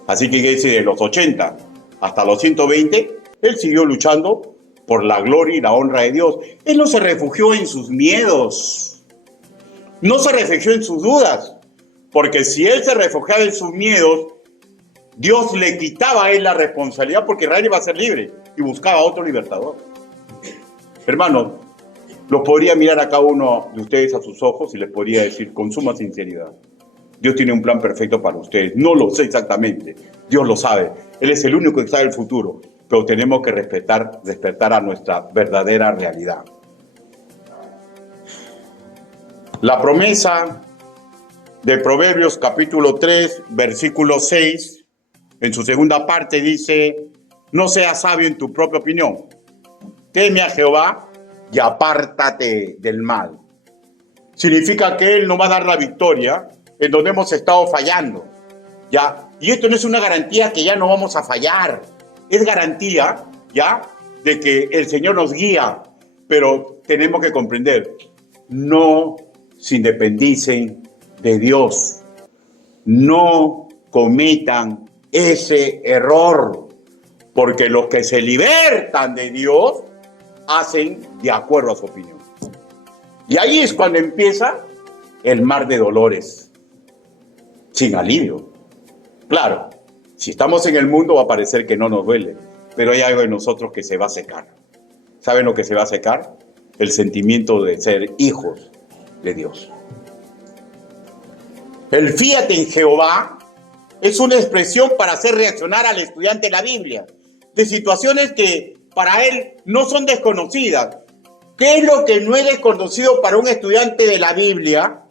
Así que desde los 80 hasta los 120, él siguió luchando por la gloria y la honra de Dios. Él no se refugió en sus miedos, no se refugió en sus dudas, porque si él se refugiaba en sus miedos, Dios le quitaba a él la responsabilidad, porque Israel iba a ser libre y buscaba a otro libertador. Hermanos, los podría mirar a cada uno de ustedes a sus ojos y les podría decir con suma sinceridad, Dios tiene un plan perfecto para ustedes. No lo sé exactamente, Dios lo sabe. Él es el único que sabe el futuro, pero tenemos que despertar a nuestra verdadera realidad. La promesa de Proverbios capítulo 3, versículo 6, en su segunda parte dice, No seas sabio en tu propia opinión. Teme a Jehová y apártate del mal. Significa que Él nos va a dar la victoria en donde hemos estado fallando, ¿ya? Y esto no es una garantía que ya no vamos a fallar. Es garantía, ¿ya?, de que el Señor nos guía. Pero tenemos que comprender, no se independicen de Dios. No cometan ese error, porque los que se libertan de Dios hacen de acuerdo a su opinión. Y ahí es cuando empieza el mar de dolores, sin alivio. Claro, si estamos en el mundo va a parecer que no nos duele, pero hay algo en nosotros que se va a secar. ¿Saben lo que se va a secar? El sentimiento de ser hijos de Dios. El fíate en Jehová es una expresión para hacer reaccionar al estudiante de la Biblia de situaciones que para él no son desconocidas. ¿Qué es lo que no es desconocido para un estudiante de la Biblia?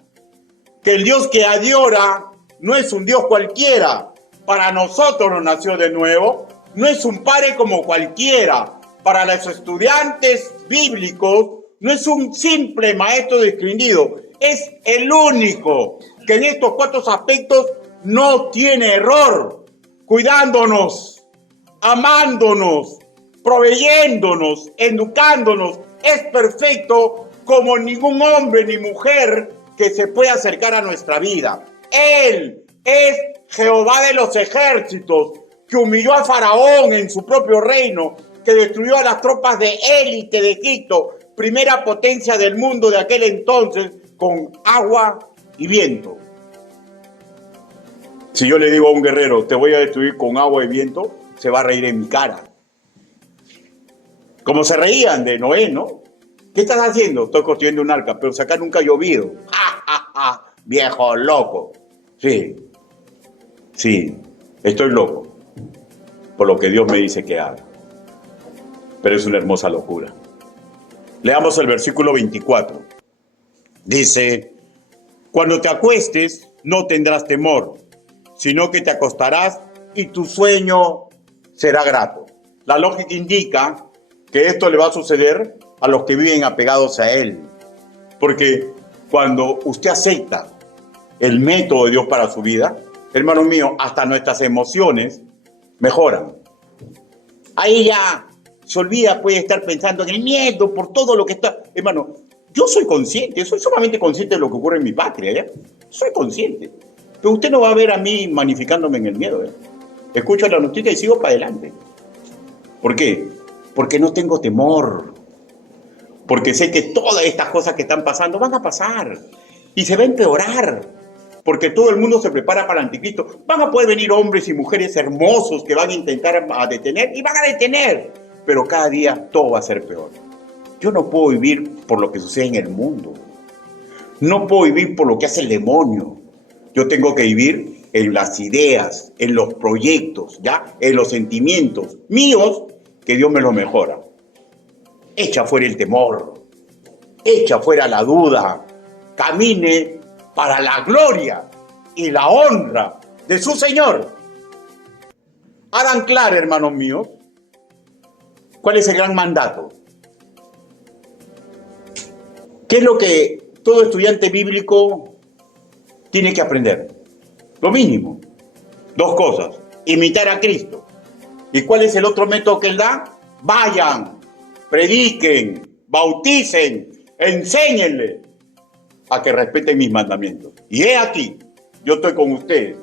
Que el Dios que adora no es un Dios cualquiera. Para nosotros nos nació de nuevo. No es un padre como cualquiera. Para los estudiantes bíblicos no es un simple maestro distinguido. Es el único que en estos 4 aspectos no tiene error. Cuidándonos, amándonos, proveyéndonos, educándonos. Es perfecto como ningún hombre ni mujer que se pueda acercar a nuestra vida. Él es Jehová de los ejércitos, que humilló a Faraón en su propio reino, que destruyó a las tropas de élite de Egipto, primera potencia del mundo de aquel entonces, con agua y viento. Si yo le digo a un guerrero, te voy a destruir con agua y viento, se va a reír en mi cara. Como se reían de Noé, ¿no? ¿Qué estás haciendo? Estoy construyendo un arca, pero si acá nunca ha llovido. ¡Ja, ja, ja! Viejo loco. Sí, estoy loco por lo que Dios me dice que haga. Pero es una hermosa locura. Leamos el versículo 24. Dice, cuando te acuestes no tendrás temor, sino que te acostarás y tu sueño será grato. La lógica indica que esto le va a suceder a los que viven apegados a Él. Porque cuando usted acepta el método de Dios para su vida, hermano mío, hasta nuestras emociones mejoran. Ahí ya se olvida, puede estar pensando en el miedo por todo lo que está. Hermano, yo soy consciente, soy sumamente consciente de lo que ocurre en mi patria, ¿ya? Soy consciente. Pero usted no va a ver a mí magnificándome en el miedo, ¿ya? Escucho la noticia y sigo para adelante. ¿Por qué? Porque no tengo temor. Porque sé que todas estas cosas que están pasando van a pasar. Y se va a empeorar. Porque todo el mundo se prepara para el anticristo. Van a poder venir hombres y mujeres hermosos que van a intentar detener y van a detener. Pero cada día todo va a ser peor. Yo no puedo vivir por lo que sucede en el mundo. No puedo vivir por lo que hace el demonio. Yo tengo que vivir en las ideas, en los proyectos, ¿ya? En los sentimientos míos, que Dios me los mejora. Echa fuera el temor, echa fuera la duda, camine para la gloria y la honra de su Señor. Hagan claro, hermanos míos, cuál es el gran mandato. ¿Qué es lo que todo estudiante bíblico tiene que aprender? Lo mínimo. 2 cosas. Imitar a Cristo. ¿Y cuál es el otro método que Él da? Vayan, prediquen, bauticen, enséñenle a que respeten mis mandamientos. Y he aquí, yo estoy con ustedes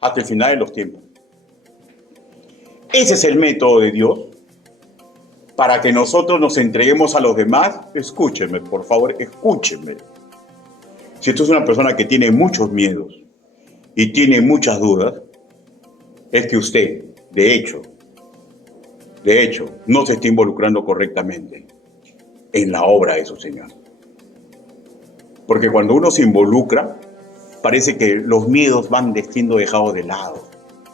hasta el final de los tiempos. Ese es el método de Dios para que nosotros nos entreguemos a los demás. Escúchenme, por favor, escúchenme. Si tú es una persona que tiene muchos miedos y tiene muchas dudas, es que usted, de hecho, no se está involucrando correctamente en la obra de su Señor. Porque cuando uno se involucra, parece que los miedos van siendo dejados de lado.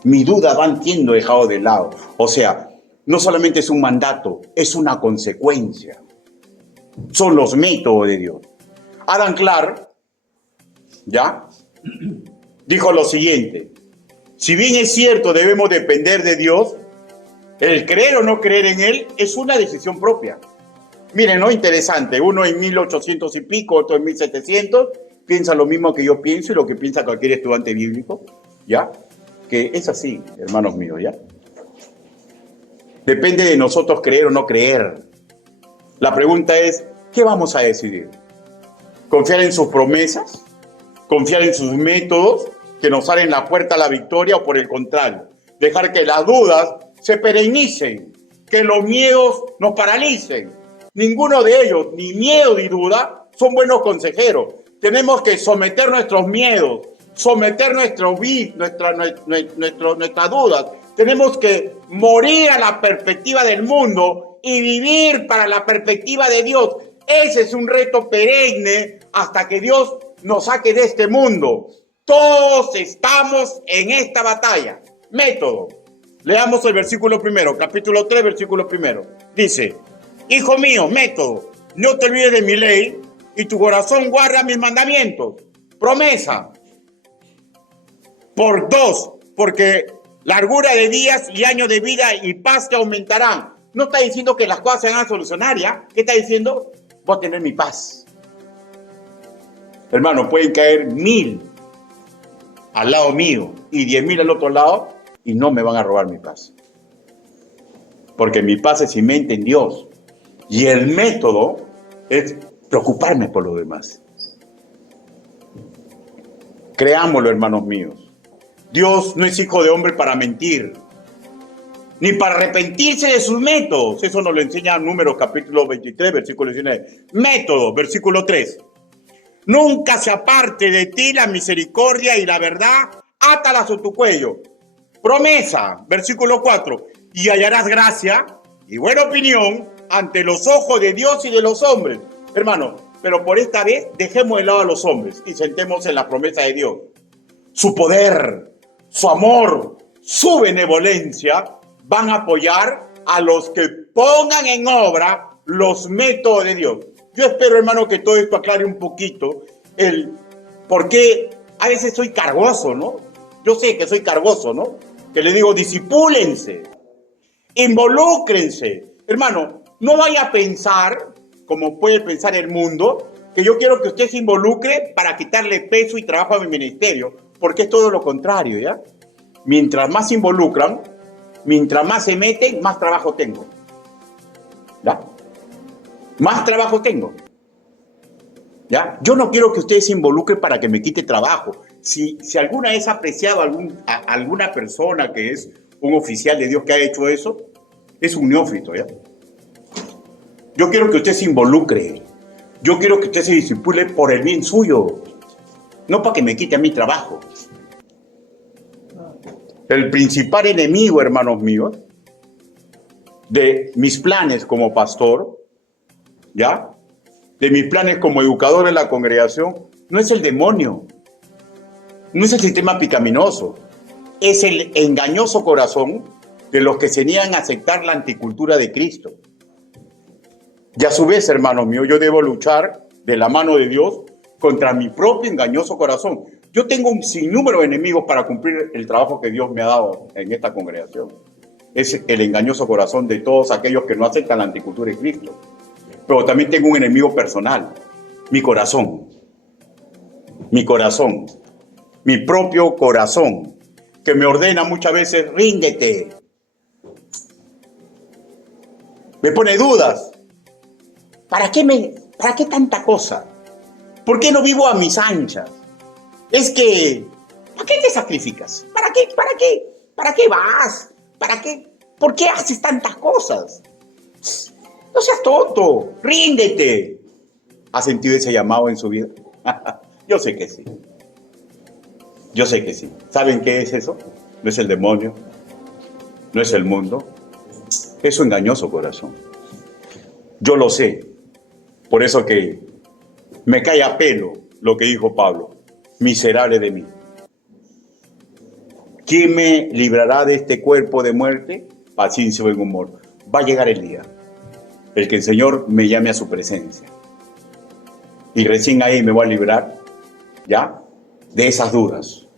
Mis dudas van siendo dejados de lado. O sea, no solamente es un mandato, es una consecuencia. Son los métodos de Dios. Adam Clarke, ¿ya?, dijo lo siguiente: si bien es cierto debemos depender de Dios, El creer o no creer en Él es una decisión propia. Miren, ¿no? Interesante. Uno en 1800 y pico, otro en 1700, piensa lo mismo que yo pienso y lo que piensa cualquier estudiante bíblico, ¿ya? Que es así, hermanos míos, ¿ya? Depende de nosotros creer o no creer. La pregunta es, ¿qué vamos a decidir? ¿Confiar en sus promesas? ¿Confiar en sus métodos que nos abren la puerta a la victoria o por el contrario? Dejar que las dudas se perennicen, que los miedos nos paralicen. Ninguno de ellos, ni miedo ni duda, son buenos consejeros. Tenemos que someter nuestros miedos, someter nuestras dudas. Tenemos que morir a la perspectiva del mundo y vivir para la perspectiva de Dios. Ese es un reto perenne hasta que Dios nos saque de este mundo. Todos estamos en esta batalla. Método. Leamos el versículo primero, capítulo 3, versículo primero. Dice, hijo mío, método, no te olvides de mi ley y tu corazón guarda mis mandamientos. Promesa. Por 2, porque largura de días y años de vida y paz te aumentarán. No está diciendo que las cosas se van a solucionar, ¿ya? ¿Qué está diciendo? Voy a tener mi paz. Hermano, pueden caer 1000 al lado mío y 10.000 al otro lado y no me van a robar mi paz. Porque mi paz se cimenta en Dios. Y el método es preocuparme por los demás. Creámoslo, hermanos míos. Dios no es hijo de hombre para mentir, ni para arrepentirse de sus métodos. Eso nos lo enseña Números capítulo 23, versículo 19. Método, versículo 3. Nunca se aparte de ti la misericordia y la verdad, átalas a tu cuello. Promesa, versículo 4. Y hallarás gracia y buena opinión ante los ojos de Dios y de los hombres. Hermano, pero por esta vez dejemos de lado a los hombres y sentemos en la promesa de Dios. Su poder, su amor, su benevolencia van a apoyar a los que pongan en obra los métodos de Dios. Yo espero, hermano, que todo esto aclare un poquito el por qué a veces soy cargoso, ¿no? Yo sé que soy cargoso, ¿no? Que le digo, disipúlense, involúcrense. Hermano, no vaya a pensar, como puede pensar el mundo, que yo quiero que usted se involucre para quitarle peso y trabajo a mi ministerio, porque es todo lo contrario, ¿ya? Mientras más se involucran, mientras más se meten, más trabajo tengo. ¿Ya? Más trabajo tengo. ¿Ya? Yo no quiero que usted se involucre para que me quite trabajo. Si alguna vez ha apreciado a alguna persona que es un oficial de Dios que ha hecho eso, es un neófito, ¿ya? Yo quiero que usted se involucre. Yo quiero que usted se disipule por el bien suyo, no para que me quite a mi trabajo. El principal enemigo, hermanos míos, de mis planes como pastor, ¿ya? De mis planes como educador en la congregación, no es el demonio, no es el sistema pecaminoso, es el engañoso corazón de los que se niegan a aceptar la anticultura de Cristo. Y a su vez, hermanos míos, yo debo luchar de la mano de Dios contra mi propio engañoso corazón. Yo tengo un sinnúmero de enemigos para cumplir el trabajo que Dios me ha dado en esta congregación. Es el engañoso corazón de todos aquellos que no aceptan la anticultura de Cristo. Pero también tengo un enemigo personal, mi corazón, mi propio corazón, que me ordena muchas veces, ríndete. Me pone dudas. ¿Para qué tanta cosa? ¿Por qué no vivo a mis anchas? Es que, ¿para qué te sacrificas? ¿Para qué vas? ¿Por qué haces tantas cosas? No seas tonto, ríndete. ¿Ha sentido ese llamado en su vida? Yo sé que sí. Yo sé que sí. ¿Saben qué es eso? No es el demonio, no es el mundo, es su engañoso corazón. Yo lo sé. Por eso que me cae a pelo lo que dijo Pablo. Miserable de mí. ¿Quién me librará de este cuerpo de muerte? Paciencia y buen humor. Va a llegar el día. El que el Señor me llame a su presencia. Y recién ahí me voy a librar, ¿ya? De esas dudas,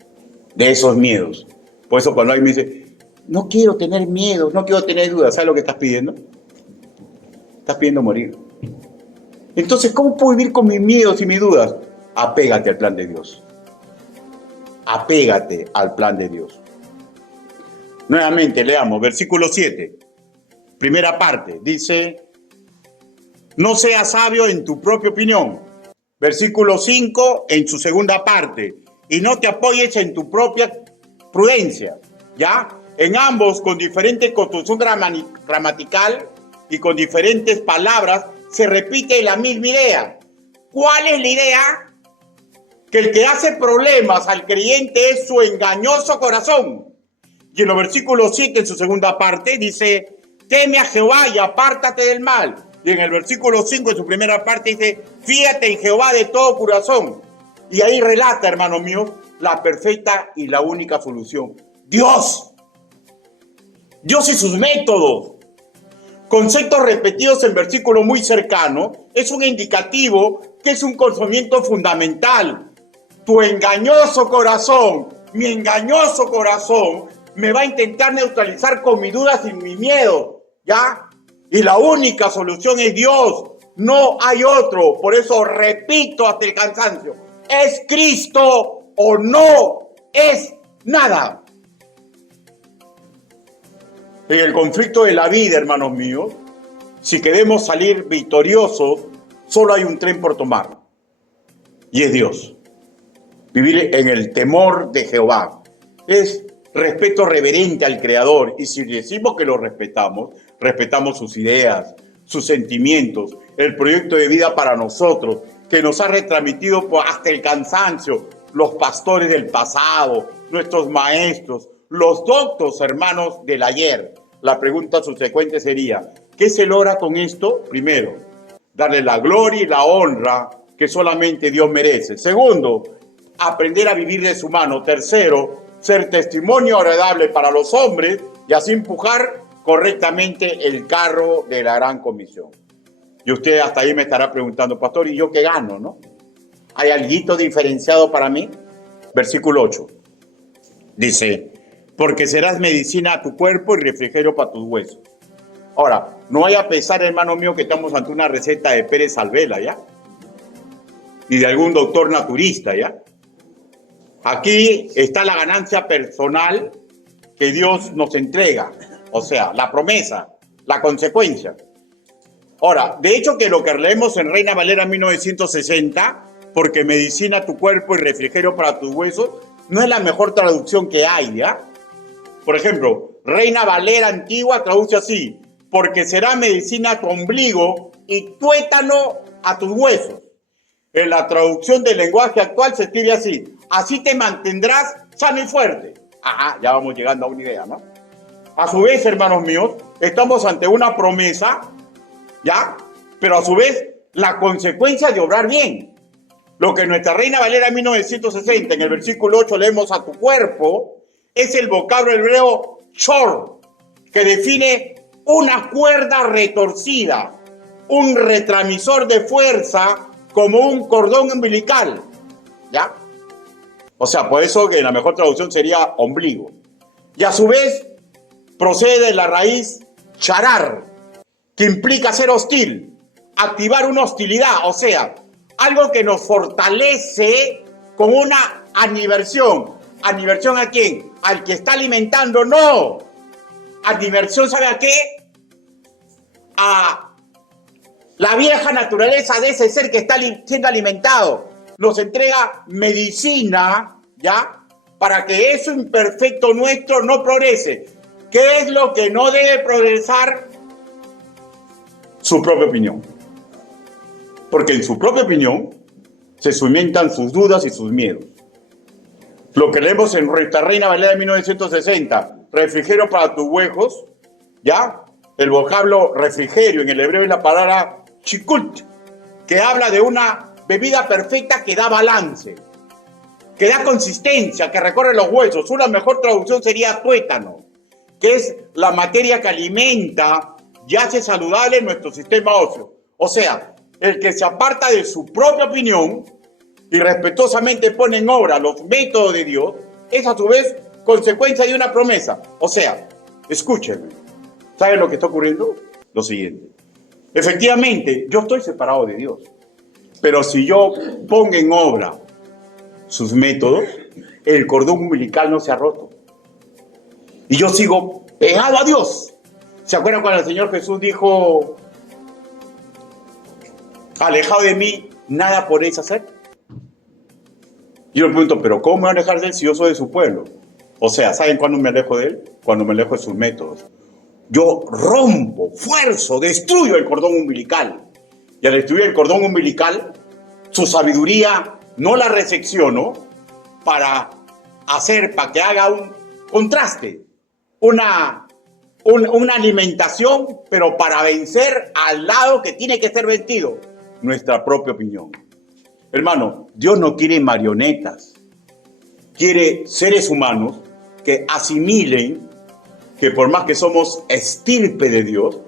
de esos miedos. Por eso cuando alguien me dice, No quiero tener miedo, no quiero tener dudas. ¿Sabes lo que estás pidiendo? Estás pidiendo morir. Entonces, ¿cómo puedo vivir con mis miedos y mis dudas? Apégate al plan de Dios. Apégate al plan de Dios. Nuevamente leamos, versículo 7, primera parte, dice, no seas sabio en tu propia opinión. Versículo 5, en su segunda parte, y no te apoyes en tu propia prudencia, ¿ya? En ambos, con diferente construcción gramatical y con diferentes palabras, se repite la misma idea. ¿Cuál es la idea? Que el que hace problemas al creyente es su engañoso corazón. Y en los versículos 7, en su segunda parte, dice, teme a Jehová y apártate del mal. Y en el versículo 5, en su primera parte, dice, fíjate en Jehová de todo corazón. Y ahí relata, hermanos míos, la perfecta y la única solución. Dios. Dios y sus métodos. Conceptos repetidos en versículos muy cercanos, es un indicativo que es un conocimiento fundamental. Tu engañoso corazón, mi engañoso corazón, me va a intentar neutralizar con mis dudas y mi miedo, ¿ya? Y la única solución es Dios, no hay otro. Por eso repito hasta el cansancio, ¿es Cristo o no es nada? En el conflicto de la vida, hermanos míos, si queremos salir victoriosos, solo hay un tren por tomar, y es Dios. Vivir en el temor de Jehová es respeto reverente al Creador. Y si decimos que lo respetamos, respetamos sus ideas, sus sentimientos, el proyecto de vida para nosotros, que nos ha retransmitido hasta el cansancio, los pastores del pasado, nuestros maestros, los doctos hermanos del ayer. La pregunta subsecuente sería, ¿qué se logra con esto? Primero, darle la gloria y la honra que solamente Dios merece. Segundo, aprender a vivir de su mano. Tercero, ser testimonio agradable para los hombres y así empujar correctamente el carro de la gran comisión. Y usted hasta ahí me estará preguntando, pastor, ¿y yo qué gano, no? ¿Hay algo diferenciado para mí? Versículo 8. Dice, porque serás medicina a tu cuerpo y refrigerio para tus huesos. Ahora, no vaya a pensar, hermano mío, que estamos ante una receta de Pérez Alvela, ¿ya? Y de algún doctor naturista, ¿ya? Aquí está la ganancia personal que Dios nos entrega, o sea, la promesa, la consecuencia. Ahora, de hecho que lo que leemos en Reina Valera 1960, porque medicina tu cuerpo y refrigerio para tus huesos, no es la mejor traducción que hay, ¿ya? Por ejemplo, Reina Valera antigua traduce así, porque será medicina a tu ombligo y tuétano a tus huesos. En la traducción del lenguaje actual se escribe así, así te mantendrás sano y fuerte. Ajá, ya vamos llegando a una idea, ¿no? A su vez, hermanos míos, estamos ante una promesa, ¿ya? Pero a su vez, la consecuencia de obrar bien. Lo que nuestra Reina Valera en 1960, en el versículo 8, leemos a tu cuerpo, es el vocablo hebreo shor, que define una cuerda retorcida, un retransmisor de fuerza como un cordón umbilical, ¿ya? O sea, por eso que la mejor traducción sería ombligo. Y a su vez, procede de la raíz charar, que implica ser hostil, activar una hostilidad, o sea, algo que nos fortalece con una animversión. ¿Animversión a quién? Al que está alimentando, no. Animversión, ¿sabe a qué? A la vieja naturaleza de ese ser que está siendo alimentado. Nos entrega medicina, ¿ya? Para que eso imperfecto nuestro no progrese. ¿Qué es lo que no debe progresar? Su propia opinión. Porque en su propia opinión se cimentan sus dudas y sus miedos. Lo que leemos en nuestra Reina Valera de 1960, refrigerio para tus huesos, ¿ya? El vocablo refrigerio en el hebreo es la palabra chikut, que habla de una bebida perfecta que da balance, que da consistencia, que recorre los huesos. Una mejor traducción sería tuétano, que es la materia que alimenta y hace saludable nuestro sistema óseo. O sea, el que se aparta de su propia opinión y respetuosamente pone en obra los métodos de Dios, es a su vez consecuencia de una promesa. O sea, escúchenme. ¿Saben lo que está ocurriendo? Lo siguiente. Efectivamente, yo estoy separado de Dios. Pero si yo pongo en obra sus métodos, el cordón umbilical no se ha roto. Y yo sigo pegado a Dios. ¿Se acuerdan cuando el Señor Jesús dijo, alejado de mí, nada podéis hacer? Y yo le pregunto, ¿pero cómo me voy a alejar de él si yo soy de su pueblo? O sea, ¿saben cuándo me alejo de él? Cuando me alejo de sus métodos. Yo rompo, fuerzo, destruyo el cordón umbilical. Y al destruir el cordón umbilical, su sabiduría no la resecciono para que haga un contraste, una alimentación, pero para vencer al lado que tiene que ser vencido, nuestra propia opinión. Hermano, Dios no quiere marionetas, quiere seres humanos que asimilen que por más que somos estirpe de Dios,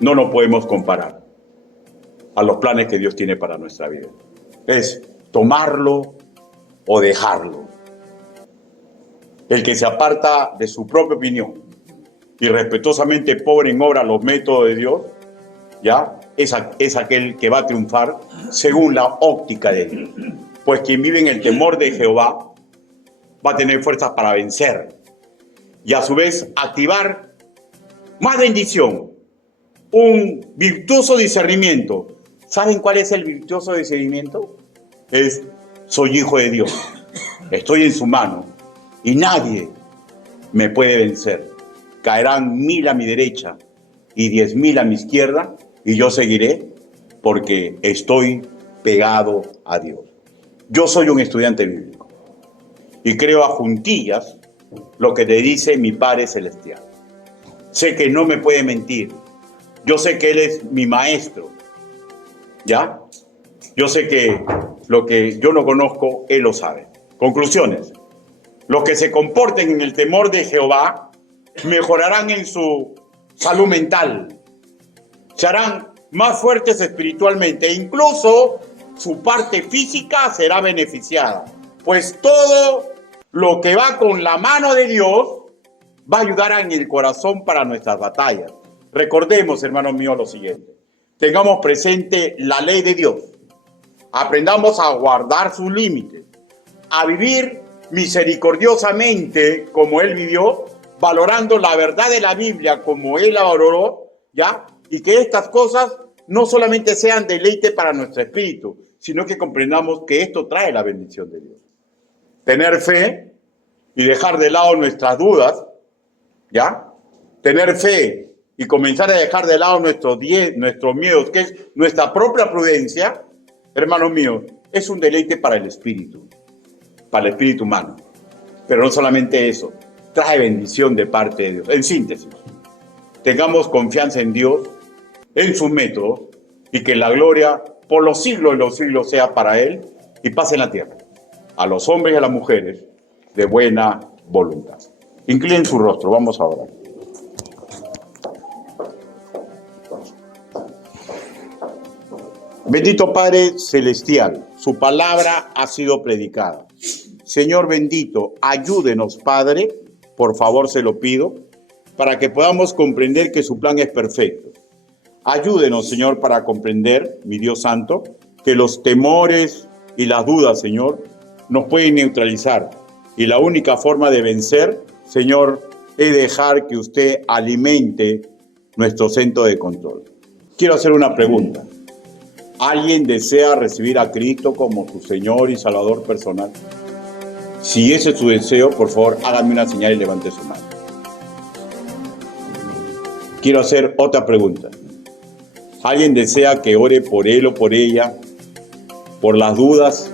no nos podemos comparar a los planes que Dios tiene para nuestra vida. Es tomarlo o dejarlo. El que se aparta de su propia opinión y respetuosamente pone en obra los métodos de Dios, ¿ya? Es aquel que va a triunfar según la óptica de Dios. Pues quien vive en el temor de Jehová va a tener fuerzas para vencer y a su vez activar más bendición, un virtuoso discernimiento. ¿Saben cuál es el virtuoso discernimiento? Soy hijo de Dios, estoy en su mano y nadie me puede vencer. Caerán 1000 a mi derecha y 10.000 a mi izquierda y yo seguiré porque estoy pegado a Dios. Yo soy un estudiante bíblico y creo a juntillas lo que te dice mi Padre Celestial. Sé que no me puede mentir. Yo sé que Él es mi maestro. ¿Ya? Yo sé que lo que yo no conozco, Él lo sabe. Conclusiones. Los que se comporten en el temor de Jehová mejorarán en su salud mental. Se harán más fuertes espiritualmente e incluso su parte física será beneficiada. Pues todo lo que va con la mano de Dios va a ayudar en el corazón para nuestras batallas. Recordemos, hermanos míos, lo siguiente. Tengamos presente la ley de Dios. Aprendamos a guardar sus límites, a vivir misericordiosamente como Él vivió, valorando la verdad de la Biblia como Él la valoró, ¿ya? Y que estas cosas no solamente sean deleite para nuestro espíritu, sino que comprendamos que esto trae la bendición de Dios. Tener fe y dejar de lado nuestras dudas, ¿ya? Tener fe y comenzar a dejar de lado nuestros miedos, que es nuestra propia prudencia, hermanos míos, es un deleite para el espíritu humano. Pero no solamente eso, trae bendición de parte de Dios. En síntesis, tengamos confianza en Dios, en sus métodos, y que la gloria por los siglos de los siglos sea para Él y paz en la tierra, a los hombres y a las mujeres de buena voluntad. Inclinen su rostro, vamos a orar. Bendito Padre Celestial, su palabra ha sido predicada. Señor bendito, ayúdenos, Padre, por favor se lo pido, para que podamos comprender que su plan es perfecto. Ayúdenos, Señor, para comprender, mi Dios Santo, que los temores y las dudas, Señor, nos pueden neutralizar. Y la única forma de vencer, Señor, es dejar que usted alimente nuestro centro de control. Quiero hacer una pregunta. ¿Alguien desea recibir a Cristo como su Señor y Salvador personal? Si ese es su deseo, por favor, hágame una señal y levante su mano. Quiero hacer otra pregunta. ¿Alguien desea que ore por él o por ella, por las dudas,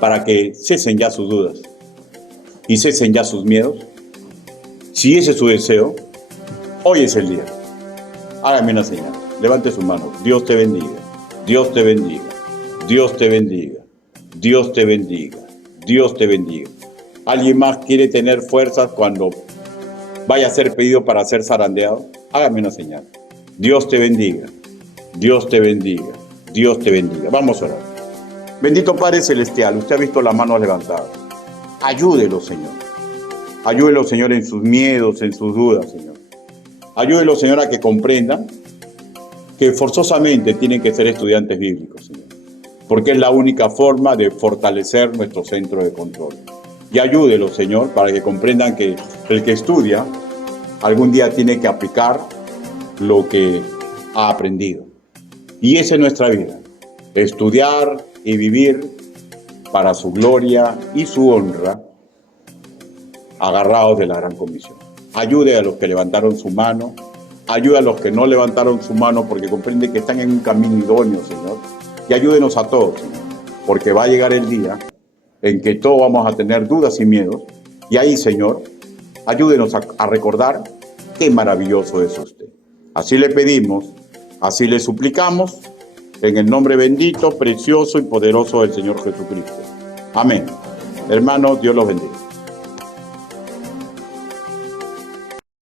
para que cesen ya sus dudas y cesen ya sus miedos? Si ese es su deseo, hoy es el día. Hágame una señal. Levante su mano. Dios te bendiga. Dios te bendiga. Dios te bendiga. Dios te bendiga. Dios te bendiga. ¿Alguien más quiere tener fuerzas cuando vaya a ser pedido para ser zarandeado? Hágame una señal. Dios te bendiga. Dios te bendiga. Dios te bendiga. Vamos a orar. Bendito Padre Celestial, usted ha visto las manos levantadas. Ayúdelo, Señor. Ayúdelo, Señor, en sus miedos, en sus dudas, Señor. Ayúdelo, Señor, a que comprendan que forzosamente tienen que ser estudiantes bíblicos, Señor, porque es la única forma de fortalecer nuestro centro de control. Y ayúdelo, Señor, para que comprendan que el que estudia algún día tiene que aplicar lo que ha aprendido. Y esa es nuestra vida, estudiar y vivir para su gloria y su honra, agarrados de la gran comisión. Ayude a los que levantaron su mano, ayude a los que no levantaron su mano porque comprende que están en un camino idóneo, Señor. Y ayúdenos a todos, Señor, porque va a llegar el día en que todos vamos a tener dudas y miedos. Y ahí, Señor, ayúdenos a recordar qué maravilloso es usted. Así le pedimos, así le suplicamos, en el nombre bendito, precioso y poderoso del Señor Jesucristo. Amén. Hermanos, Dios los bendiga.